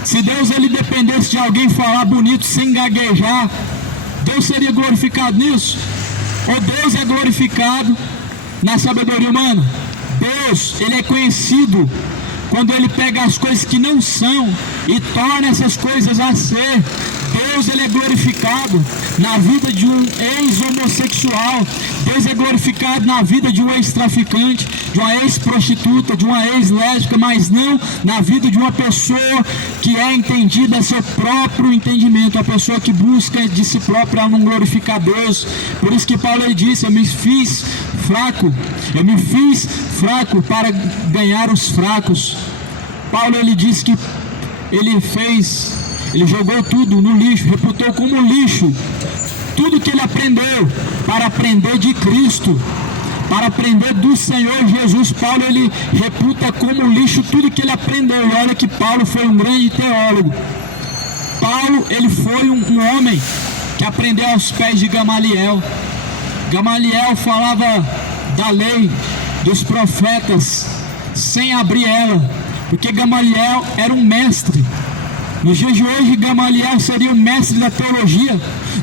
Se Deus ele dependesse de alguém falar bonito sem gaguejar, Deus seria glorificado nisso? Ou Deus é glorificado na sabedoria humana? Deus, Ele é conhecido quando Ele pega as coisas que não são e torna essas coisas a ser. Deus ele é glorificado na vida de um ex-homossexual. Deus é glorificado na vida de um ex-traficante, de uma ex-prostituta, de uma ex-lésbica, mas não na vida de uma pessoa que é entendida a seu próprio entendimento, a pessoa que busca de si própria não glorificar Deus. Por isso que Paulo ele disse: eu me fiz fraco para ganhar os fracos. Paulo ele disse que ele jogou tudo no lixo, reputou como lixo tudo que ele aprendeu para aprender de Cristo, para aprender do Senhor Jesus. Paulo ele reputa como lixo tudo que ele aprendeu. E olha que Paulo foi um grande teólogo. Paulo ele foi um homem que aprendeu aos pés de Gamaliel. Gamaliel falava da lei, dos profetas, sem abrir ela, porque Gamaliel era um mestre. Nos dias de hoje, Gamaliel seria o mestre da teologia.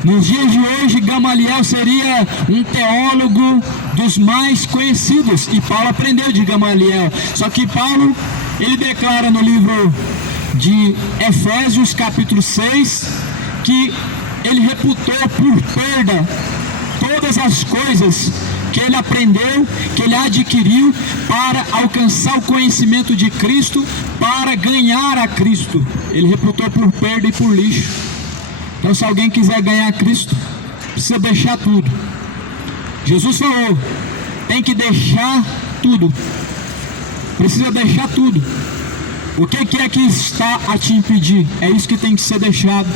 Nos dias de hoje, Gamaliel seria um teólogo dos mais conhecidos. E Paulo aprendeu de Gamaliel. Só que Paulo, ele declara no livro de Efésios, capítulo 6, que ele reputou por perda todas as coisas que ele aprendeu, que ele adquiriu para alcançar o conhecimento de Cristo, para ganhar a Cristo. Ele reputou por perda e por lixo. Então, se alguém quiser ganhar a Cristo, precisa deixar tudo. Jesus falou: tem que deixar tudo. Precisa deixar tudo. O que é que está a te impedir? É isso que tem que ser deixado.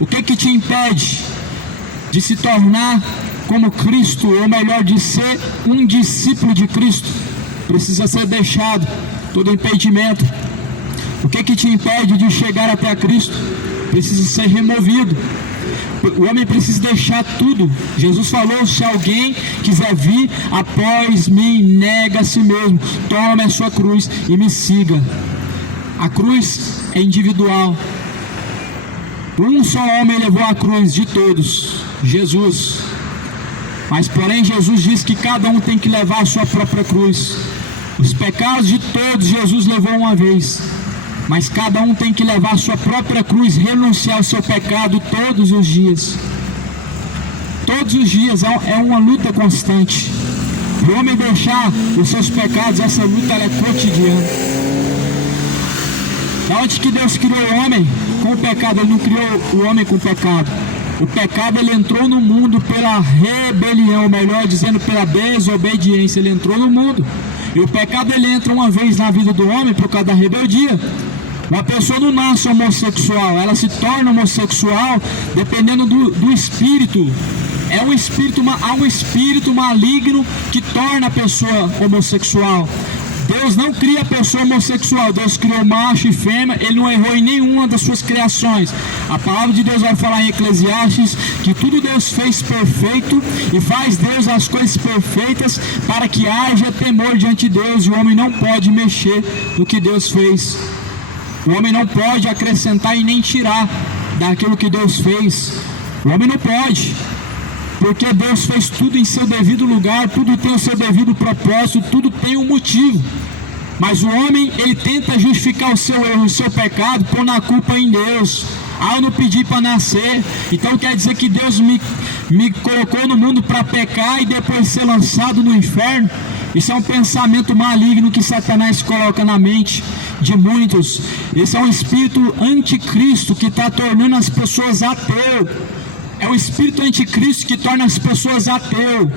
O que te impede de se tornar como Cristo, ou melhor, de ser um discípulo de Cristo? Precisa ser deixado todo impedimento. O que te impede de chegar até a Cristo? Precisa ser removido. O homem precisa deixar tudo. Jesus falou: se alguém quiser vir após mim, nega a si mesmo, tome a sua cruz e me siga. A cruz é individual. Um só homem levou a cruz de todos, Jesus. Mas porém Jesus diz que cada um tem que levar a sua própria cruz. Os pecados de todos Jesus levou uma vez, mas cada um tem que levar a sua própria cruz, renunciar ao seu pecado todos os dias. Todos os dias é uma luta constante. O homem deixar os seus pecados, essa luta ela é cotidiana. Da onde que Deus criou o homem? Com o pecado. Ele não criou o homem com o pecado. O pecado ele entrou no mundo pela rebelião, melhor dizendo, pela desobediência. Ele entrou no mundo. E o pecado ele entra uma vez na vida do homem por causa da rebeldia. Uma pessoa não nasce homossexual, ela se torna homossexual dependendo do espírito. Há um espírito maligno que torna a pessoa homossexual. Deus não cria a pessoa homossexual, Deus criou macho e fêmea, ele não errou em nenhuma das suas criações. A palavra de Deus vai falar em Eclesiastes que tudo Deus fez perfeito, e faz Deus as coisas perfeitas para que haja temor diante de Deus, e o homem não pode mexer no que Deus fez. O homem não pode acrescentar e nem tirar daquilo que Deus fez. O homem não pode, porque Deus fez tudo em seu devido lugar, tudo tem o seu devido propósito, tudo tem um motivo. Mas o homem, ele tenta justificar o seu erro, o seu pecado, pondo a culpa em Deus. Eu não pedi para nascer, então quer dizer que Deus me colocou no mundo para pecar e depois ser lançado no inferno? Isso é um pensamento maligno que Satanás coloca na mente de muitos. Esse é um espírito anticristo que está tornando as pessoas ateu. É o espírito anticristo que torna as pessoas ateu.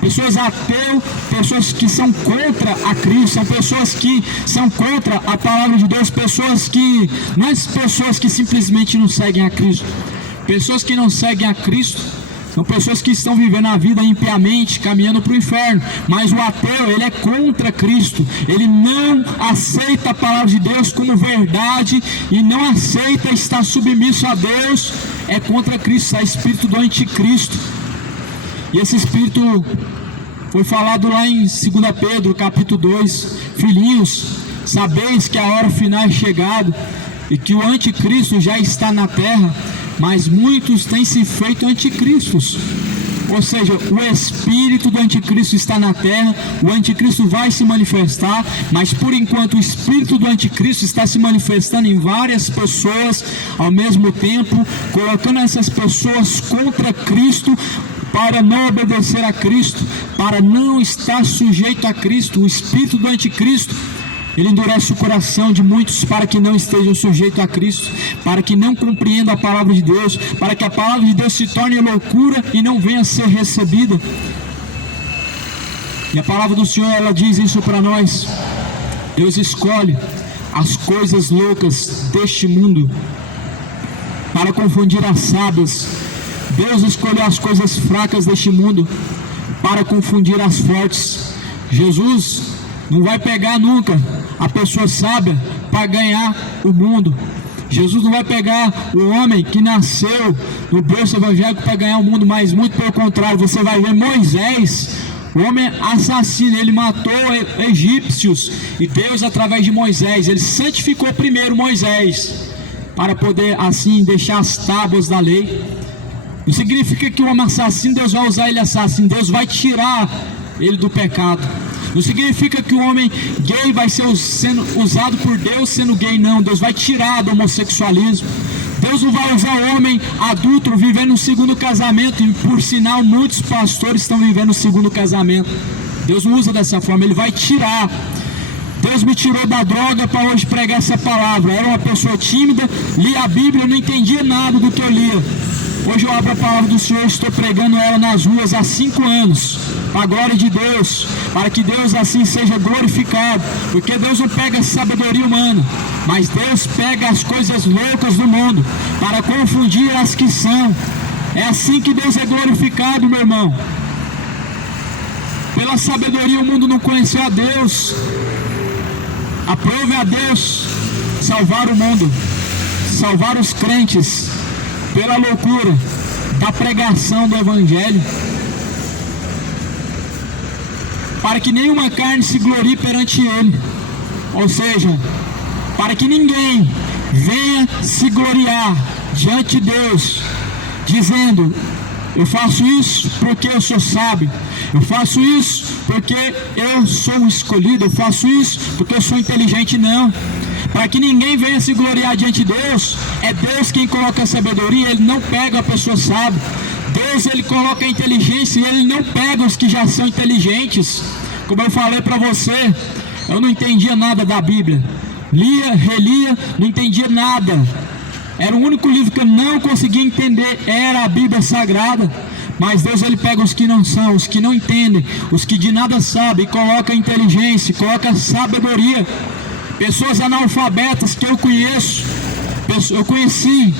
Pessoas ateu, pessoas que são contra a Cristo, são pessoas que são contra a palavra de Deus, pessoas que, não é pessoas que simplesmente não seguem a Cristo. Pessoas que não seguem a Cristo são pessoas que estão vivendo a vida impiamente, caminhando para o inferno. Mas o ateu, ele é contra Cristo. Ele não aceita a palavra de Deus como verdade e não aceita estar submisso a Deus. É contra Cristo, é o espírito do anticristo. E esse espírito foi falado lá em 2 Pedro, capítulo 2. Filhinhos, sabeis que a hora final é chegada e que o anticristo já está na terra, mas muitos têm se feito anticristos. Ou seja, o espírito do anticristo está na terra, o anticristo vai se manifestar, mas por enquanto o espírito do anticristo está se manifestando em várias pessoas ao mesmo tempo, colocando essas pessoas contra Cristo, para não obedecer a Cristo, para não estar sujeito a Cristo. O espírito do anticristo, ele endurece o coração de muitos para que não estejam sujeitos a Cristo, para que não compreendam a palavra de Deus, para que a palavra de Deus se torne loucura e não venha a ser recebida. E a palavra do Senhor, ela diz isso para nós. Deus escolhe as coisas loucas deste mundo para confundir as sábias. Deus escolheu as coisas fracas deste mundo para confundir as fortes. Jesus não vai pegar nunca a pessoa sábia para ganhar o mundo. Jesus não vai pegar o homem que nasceu no berço evangélico para ganhar o mundo, mas muito pelo contrário. Você vai ver Moisés, o homem assassino, ele matou egípcios, e Deus, através de Moisés, ele santificou primeiro Moisés para poder assim deixar as tábuas da lei. Não significa que o homem assassino, Deus vai usar ele assassino, Deus vai tirar ele do pecado. Não significa que o homem gay vai ser sendo usado por Deus sendo gay, não. Deus vai tirar do homossexualismo. Deus não vai usar o homem adulto vivendo um segundo casamento, e por sinal muitos pastores estão vivendo um segundo casamento. Deus não usa dessa forma, Ele vai tirar. Deus me tirou da droga para hoje pregar essa palavra. Eu era uma pessoa tímida, lia a Bíblia, eu não entendia nada do que eu lia. Hoje eu abro a palavra do Senhor, estou pregando ela nas ruas há 5 anos, para a glória de Deus, para que Deus assim seja glorificado, porque Deus não pega a sabedoria humana, mas Deus pega as coisas loucas do mundo, para confundir as que são. É assim que Deus é glorificado, meu irmão. Pela sabedoria o mundo não conheceu a Deus. Aprove a Deus salvar o mundo, salvar os crentes, pela loucura da pregação do Evangelho, para que nenhuma carne se glorie perante Ele, ou seja, para que ninguém venha se gloriar diante de Deus, dizendo: eu faço isso porque eu sou sábio, eu faço isso porque eu sou um escolhido, eu faço isso porque eu sou inteligente. Não. Para que ninguém venha se gloriar diante de Deus, é Deus quem coloca a sabedoria, Ele não pega a pessoa sábia. Deus, Ele coloca a inteligência, e Ele não pega os que já são inteligentes. Como eu falei para você, eu não entendia nada da Bíblia, lia, relia, não entendia nada. Era o único livro que eu não conseguia entender, era a Bíblia Sagrada. Mas Deus, Ele pega os que não são, os que não entendem, os que de nada sabem, e coloca a inteligência, coloca a sabedoria. Pessoas analfabetas que eu conheço, eu conheci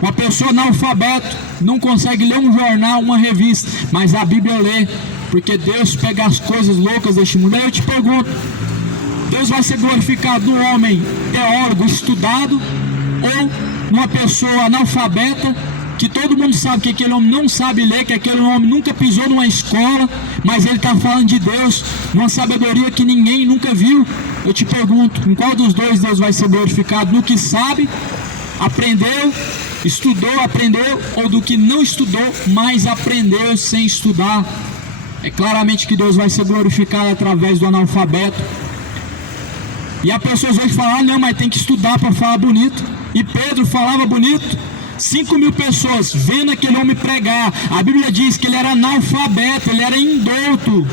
uma pessoa analfabeta, não consegue ler um jornal, uma revista, mas a Bíblia lê, porque Deus pega as coisas loucas deste mundo. Aí eu te pergunto, Deus vai ser glorificado no homem teólogo, estudado, ou numa pessoa analfabeta, que todo mundo sabe que aquele homem não sabe ler, que aquele homem nunca pisou numa escola, mas ele está falando de Deus, numa sabedoria que ninguém nunca viu? Eu te pergunto, em qual dos dois Deus vai ser glorificado? No que sabe, aprendeu, estudou, aprendeu, ou do que não estudou, mas aprendeu sem estudar? É claramente que Deus vai ser glorificado através do analfabeto. E as pessoas hoje falam: não, mas tem que estudar para falar bonito. E Pedro falava bonito. 5.000 pessoas vendo aquele homem pregar. A Bíblia diz que ele era analfabeto, ele era indouto,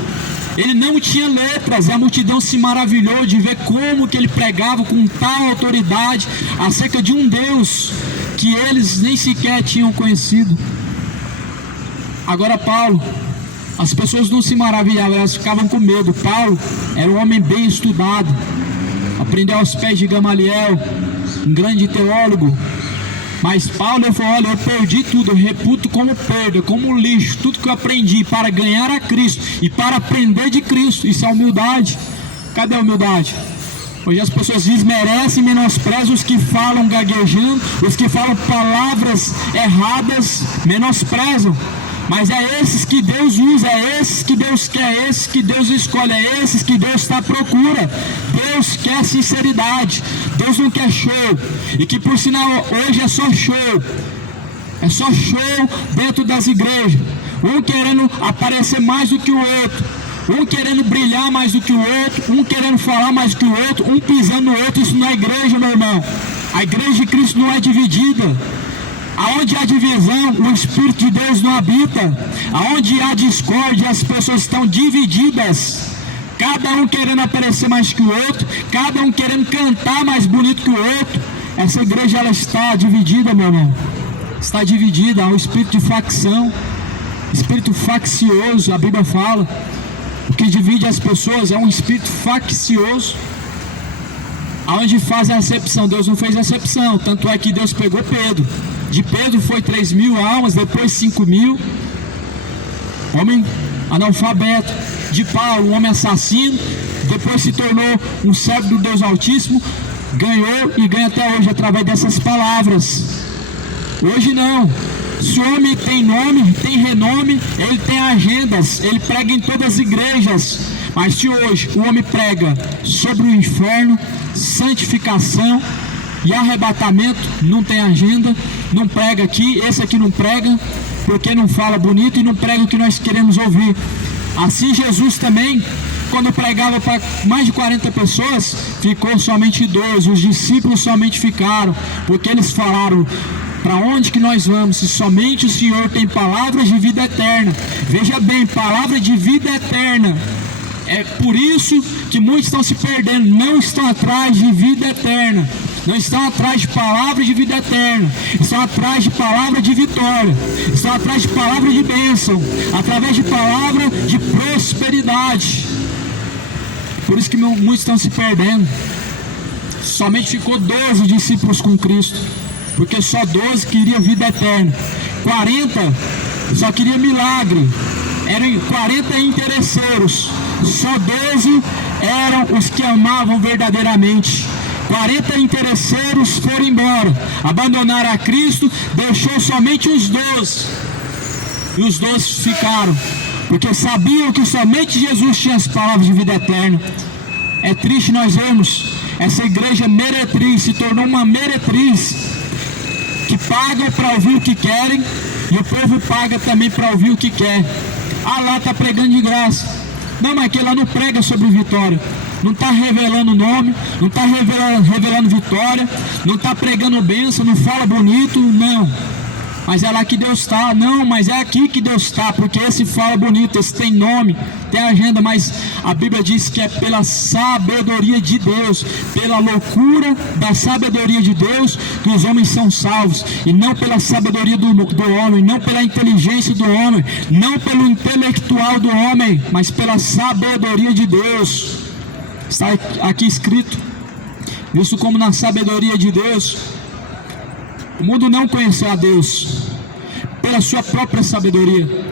ele não tinha letras, e a multidão se maravilhou de ver como que ele pregava com tal autoridade acerca de um Deus que eles nem sequer tinham conhecido. Agora Paulo, as pessoas não se maravilhavam, elas ficavam com medo. Paulo era um homem bem estudado, aprendeu aos pés de Gamaliel, um grande teólogo. Mas Paulo, ele falou: olha, eu perdi tudo, eu reputo como perda, como lixo, tudo que eu aprendi para ganhar a Cristo e para aprender de Cristo. Isso é humildade. Cadê a humildade? Hoje as pessoas desmerecem, menosprezam os que falam gaguejando, os que falam palavras erradas, menosprezam. Mas é esses que Deus usa, é esses que Deus quer, é esses que Deus escolhe, é esses que Deus está à procura. Deus quer sinceridade, Deus não quer show. E que por sinal hoje é só show dentro das igrejas. um querendo aparecer mais do que o outro, um querendo brilhar mais do que o outro, um querendo falar mais do que o outro, um pisando no outro. Isso não é igreja, meu irmão. A igreja de Cristo não é dividida. Aonde há divisão, o Espírito de Deus não habita. Aonde há discórdia, as pessoas estão divididas. Cada um querendo aparecer mais que o outro, cada um querendo cantar mais bonito que o outro. Essa igreja, ela está dividida, meu irmão. Está dividida. Há um espírito de facção, espírito faccioso. A Bíblia fala: o que divide as pessoas é um espírito faccioso. Aonde faz a acepção? Deus não fez a acepção. Tanto é que Deus pegou Pedro. De Pedro foi 3.000 almas, depois 5.000. Homem analfabeto. De Paulo, um homem assassino. Depois se tornou um servo do Deus Altíssimo. Ganhou e ganha até hoje através dessas palavras. Hoje não. Se o homem tem nome, tem renome, ele tem agendas, ele prega em todas as igrejas. Mas se hoje o homem prega sobre o inferno, santificação e arrebatamento, não tem agenda, não prega aqui, esse aqui não prega, porque não fala bonito e não prega o que nós queremos ouvir. Assim Jesus também, quando pregava para mais de 40 pessoas, ficou somente 12, os discípulos somente ficaram, porque eles falaram: para onde que nós vamos, se somente o Senhor tem palavras de vida eterna? Veja bem, palavra de vida eterna. É por isso que muitos estão se perdendo, não estão atrás de vida eterna, não estão atrás de palavra de vida eterna, estão atrás de palavra de vitória, estão atrás de palavra de bênção, através de palavra de prosperidade. Por isso que muitos estão se perdendo. Somente ficou 12 discípulos com Cristo, porque só 12 queriam vida eterna, 40 só queriam milagre, eram 40 interesseiros, só 12 eram os que amavam verdadeiramente. 40 interesseiros foram embora, abandonaram a Cristo, deixou somente os 12, e os 12 ficaram, porque sabiam que somente Jesus tinha as palavras de vida eterna. É triste nós vermos essa igreja meretriz, se tornou uma meretriz, que pagam para ouvir o que querem, e o povo paga também para ouvir o que quer. Ah, lá está pregando de graça. Não, mas aquele lá não prega sobre vitória, não está revelando o nome, não está revelando vitória, não está pregando bênção, não fala bonito, não. Mas é lá que Deus está. Não, mas é aqui que Deus está, porque esse fala bonito, esse tem nome, tem agenda, mas a Bíblia diz que é pela sabedoria de Deus, pela loucura da sabedoria de Deus, que os homens são salvos, e não pela sabedoria do homem, não pela inteligência do homem, não pelo intelectual do homem, mas pela sabedoria de Deus. Está aqui escrito: visto como na sabedoria de Deus, o mundo não conheceu a Deus, pela sua própria sabedoria,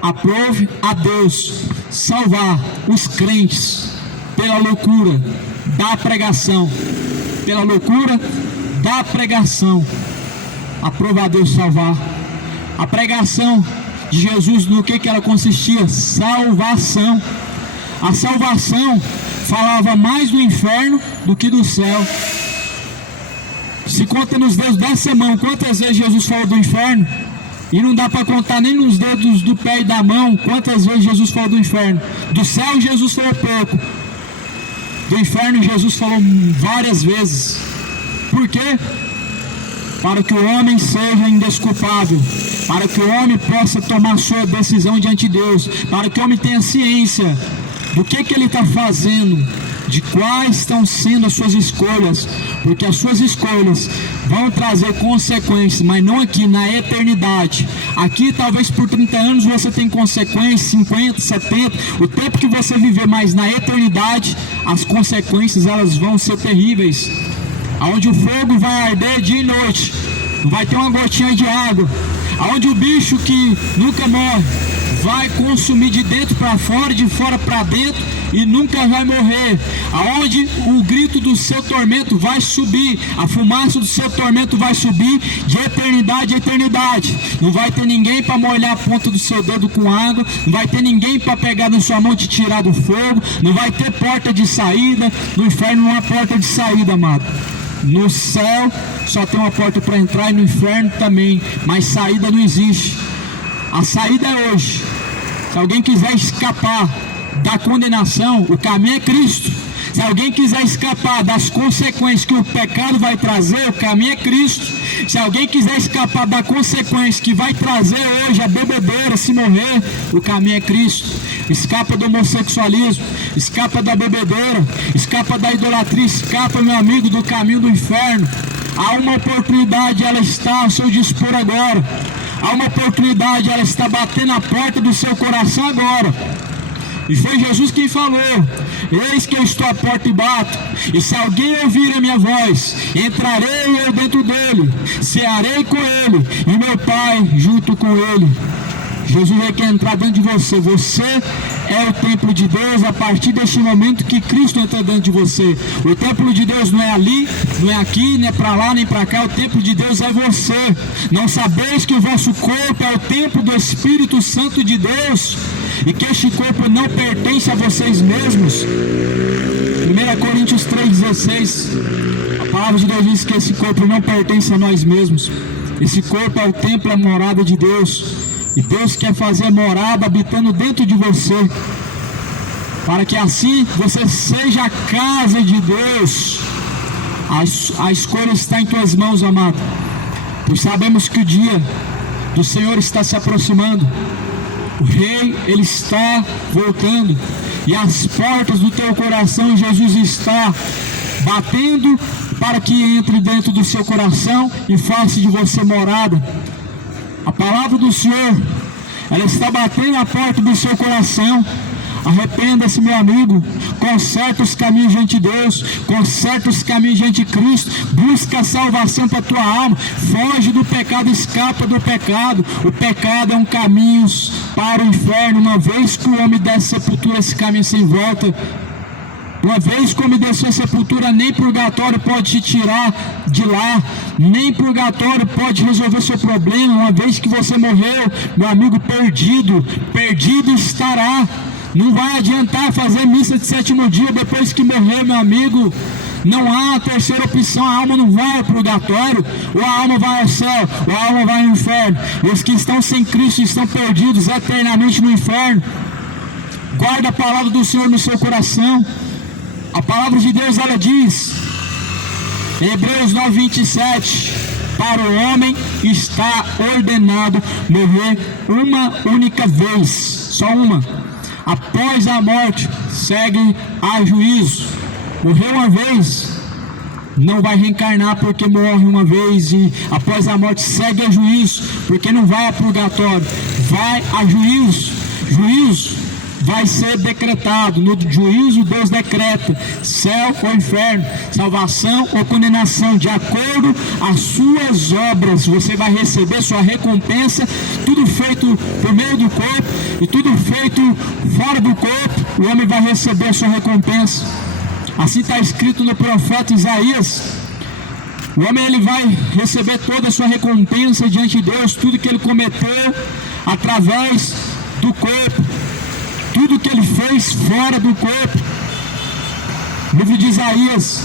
aprove a Deus salvar os crentes pela loucura da pregação, pela loucura da pregação, aprove a Deus salvar. A pregação de Jesus, no que ela consistia? Salvação. A salvação falava mais do inferno do que do céu. Se conta nos dedos dessa mão quantas vezes Jesus falou do inferno, e não dá para contar nem nos dedos do pé e da mão quantas vezes Jesus falou do inferno. Do céu Jesus falou pouco, do inferno Jesus falou várias vezes. Por quê? Para que o homem seja indesculpável, para que o homem possa tomar sua decisão diante de Deus, para que o homem tenha ciência do que ele está fazendo, de quais estão sendo as suas escolhas, porque as suas escolhas vão trazer consequências, mas não aqui, na eternidade. Aqui talvez por 30 anos você tem consequências, 50, 70, o tempo que você viver, mas na eternidade as consequências elas vão ser terríveis, aonde o fogo vai arder dia e noite, não vai ter uma gotinha de água, aonde o bicho que nunca morre vai consumir de dentro para fora, de fora para dentro, e nunca vai morrer, aonde o grito do seu tormento vai subir, a fumaça do seu tormento vai subir de eternidade a eternidade. Não vai ter ninguém para molhar a ponta do seu dedo com água, não vai ter ninguém para pegar na sua mão e te tirar do fogo, não vai ter porta de saída. No inferno não há porta de saída, amado. No céu só tem uma porta para entrar, e no inferno também, mas saída não existe. A saída é hoje. Se alguém quiser escapar da condenação, o caminho é Cristo. Se alguém quiser escapar das consequências que o pecado vai trazer, o caminho é Cristo. Se alguém quiser escapar da consequência que vai trazer hoje a bebedeira, se morrer, o caminho é Cristo. Escapa do homossexualismo, escapa da bebedeira, escapa da idolatria, escapa, meu amigo, do caminho do inferno. Há uma oportunidade, ela está ao seu dispor agora. Há uma oportunidade, ela está batendo a porta do seu coração agora. E foi Jesus quem falou: eis que eu estou à porta e bato, e se alguém ouvir a minha voz, entrarei eu dentro dele, cearei com ele, e meu Pai junto com ele. Jesus quer entrar dentro de você. Você é o templo de Deus a partir deste momento que Cristo entra dentro de você. O templo de Deus não é ali, não é aqui, nem para lá, nem para cá. O templo de Deus é você. Não sabeis que o vosso corpo é o templo do Espírito Santo de Deus, e que este corpo não pertence a vocês mesmos? 1 Coríntios 3,16, a palavra de Deus diz que esse corpo não pertence a nós mesmos. Esse corpo é o templo, é a morada de Deus. E Deus quer fazer morada habitando dentro de você, para que assim você seja a casa de Deus. A escolha está em tuas mãos, amado, pois sabemos que o dia do Senhor está se aproximando. O Rei, Ele está voltando, e as portas do teu coração Jesus está batendo para que entre dentro do seu coração e faça de você morada. A palavra do Senhor, ela está batendo a porta do seu coração. Arrependa-se, meu amigo, conserta os caminhos diante de Deus, conserta os caminhos diante de Cristo, busca a salvação para a tua alma, foge do pecado, escapa do pecado. O pecado é um caminho para o inferno. Uma vez que o homem desce a sepultura, esse caminho sem volta. Uma vez que o homem desceu a sepultura, nem purgatório pode te tirar de lá, nem purgatório pode resolver seu problema. Uma vez que você morreu, meu amigo, perdido estará. Não vai adiantar fazer missa de sétimo dia depois que morrer, meu amigo. Não há terceira opção. A alma não vai ao purgatório, ou a alma vai ao céu, ou a alma vai ao inferno. E os que estão sem Cristo estão perdidos eternamente no inferno. Guarda a palavra do Senhor no seu coração. A palavra de Deus, ela diz em Hebreus 9:27, para o homem está ordenado morrer uma única vez, só uma. Após a morte segue a juízo. Morreu uma vez, não vai reencarnar porque morre uma vez, e após a morte segue a juízo, porque não vai a purgatório, vai a juízo. Juízo vai ser decretado. No juízo Deus decreta céu ou inferno, salvação ou condenação, de acordo às suas obras. Você vai receber sua recompensa, tudo feito por meio do corpo e tudo feito fora do corpo, o homem vai receber a sua recompensa. Assim está escrito no profeta Isaías. O homem, ele vai receber toda a sua recompensa diante de Deus, tudo que ele cometeu através do corpo, tudo que ele fez fora do corpo. Livro de Isaías,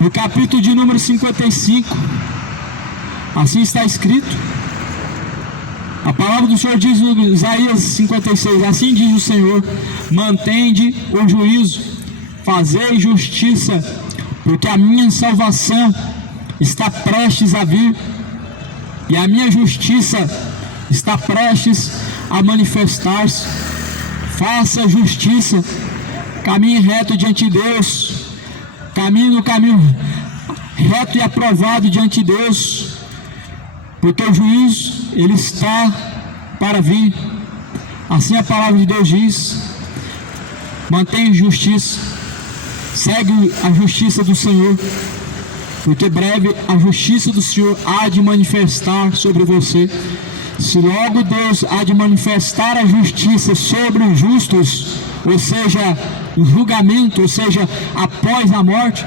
no capítulo de número 55, assim está escrito. A palavra do Senhor diz no Isaías 56, assim diz o Senhor: mantende o juízo, fazei justiça, porque a minha salvação está prestes a vir, e a minha justiça está prestes a manifestar-se. Faça justiça, caminhe reto diante de Deus, caminhe no caminho reto e aprovado diante de Deus, porque o juízo, ele está para vir. Assim a palavra de Deus diz: mantenha justiça, segue a justiça do Senhor, porque breve a justiça do Senhor há de manifestar sobre você. Se logo Deus há de manifestar a justiça sobre os justos, ou seja, o julgamento, ou seja, após a morte,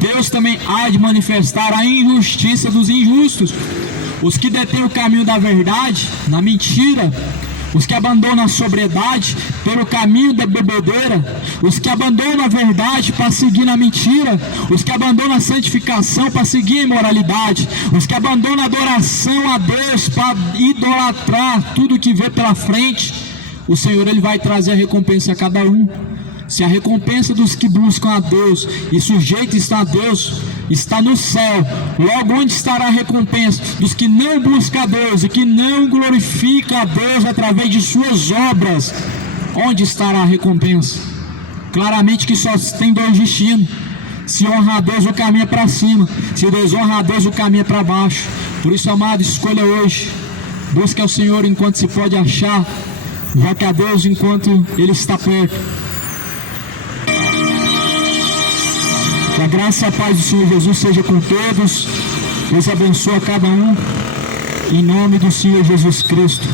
Deus também há de manifestar a injustiça dos injustos. Os que detêm o caminho da verdade, na mentira, os que abandonam a sobriedade pelo caminho da bebedeira, os que abandonam a verdade para seguir na mentira, os que abandonam a santificação para seguir a imoralidade, os que abandonam a adoração a Deus para idolatrar tudo que vê pela frente, o Senhor ele vai trazer a recompensa a cada um. Se a recompensa dos que buscam a Deus e sujeitos está a Deus, está no céu, logo onde estará a recompensa dos que não buscam a Deus e que não glorificam a Deus através de suas obras? Onde estará a recompensa? Claramente que só tem dois destinos: se honra a Deus, o caminho é para cima; se desonra a Deus, o caminho é para baixo. Por isso, amado, escolha hoje: busque ao Senhor enquanto se pode achar, invoque a Deus enquanto Ele está perto. Que a graça e a paz do Senhor Jesus seja com todos. Deus abençoe a cada um, em nome do Senhor Jesus Cristo.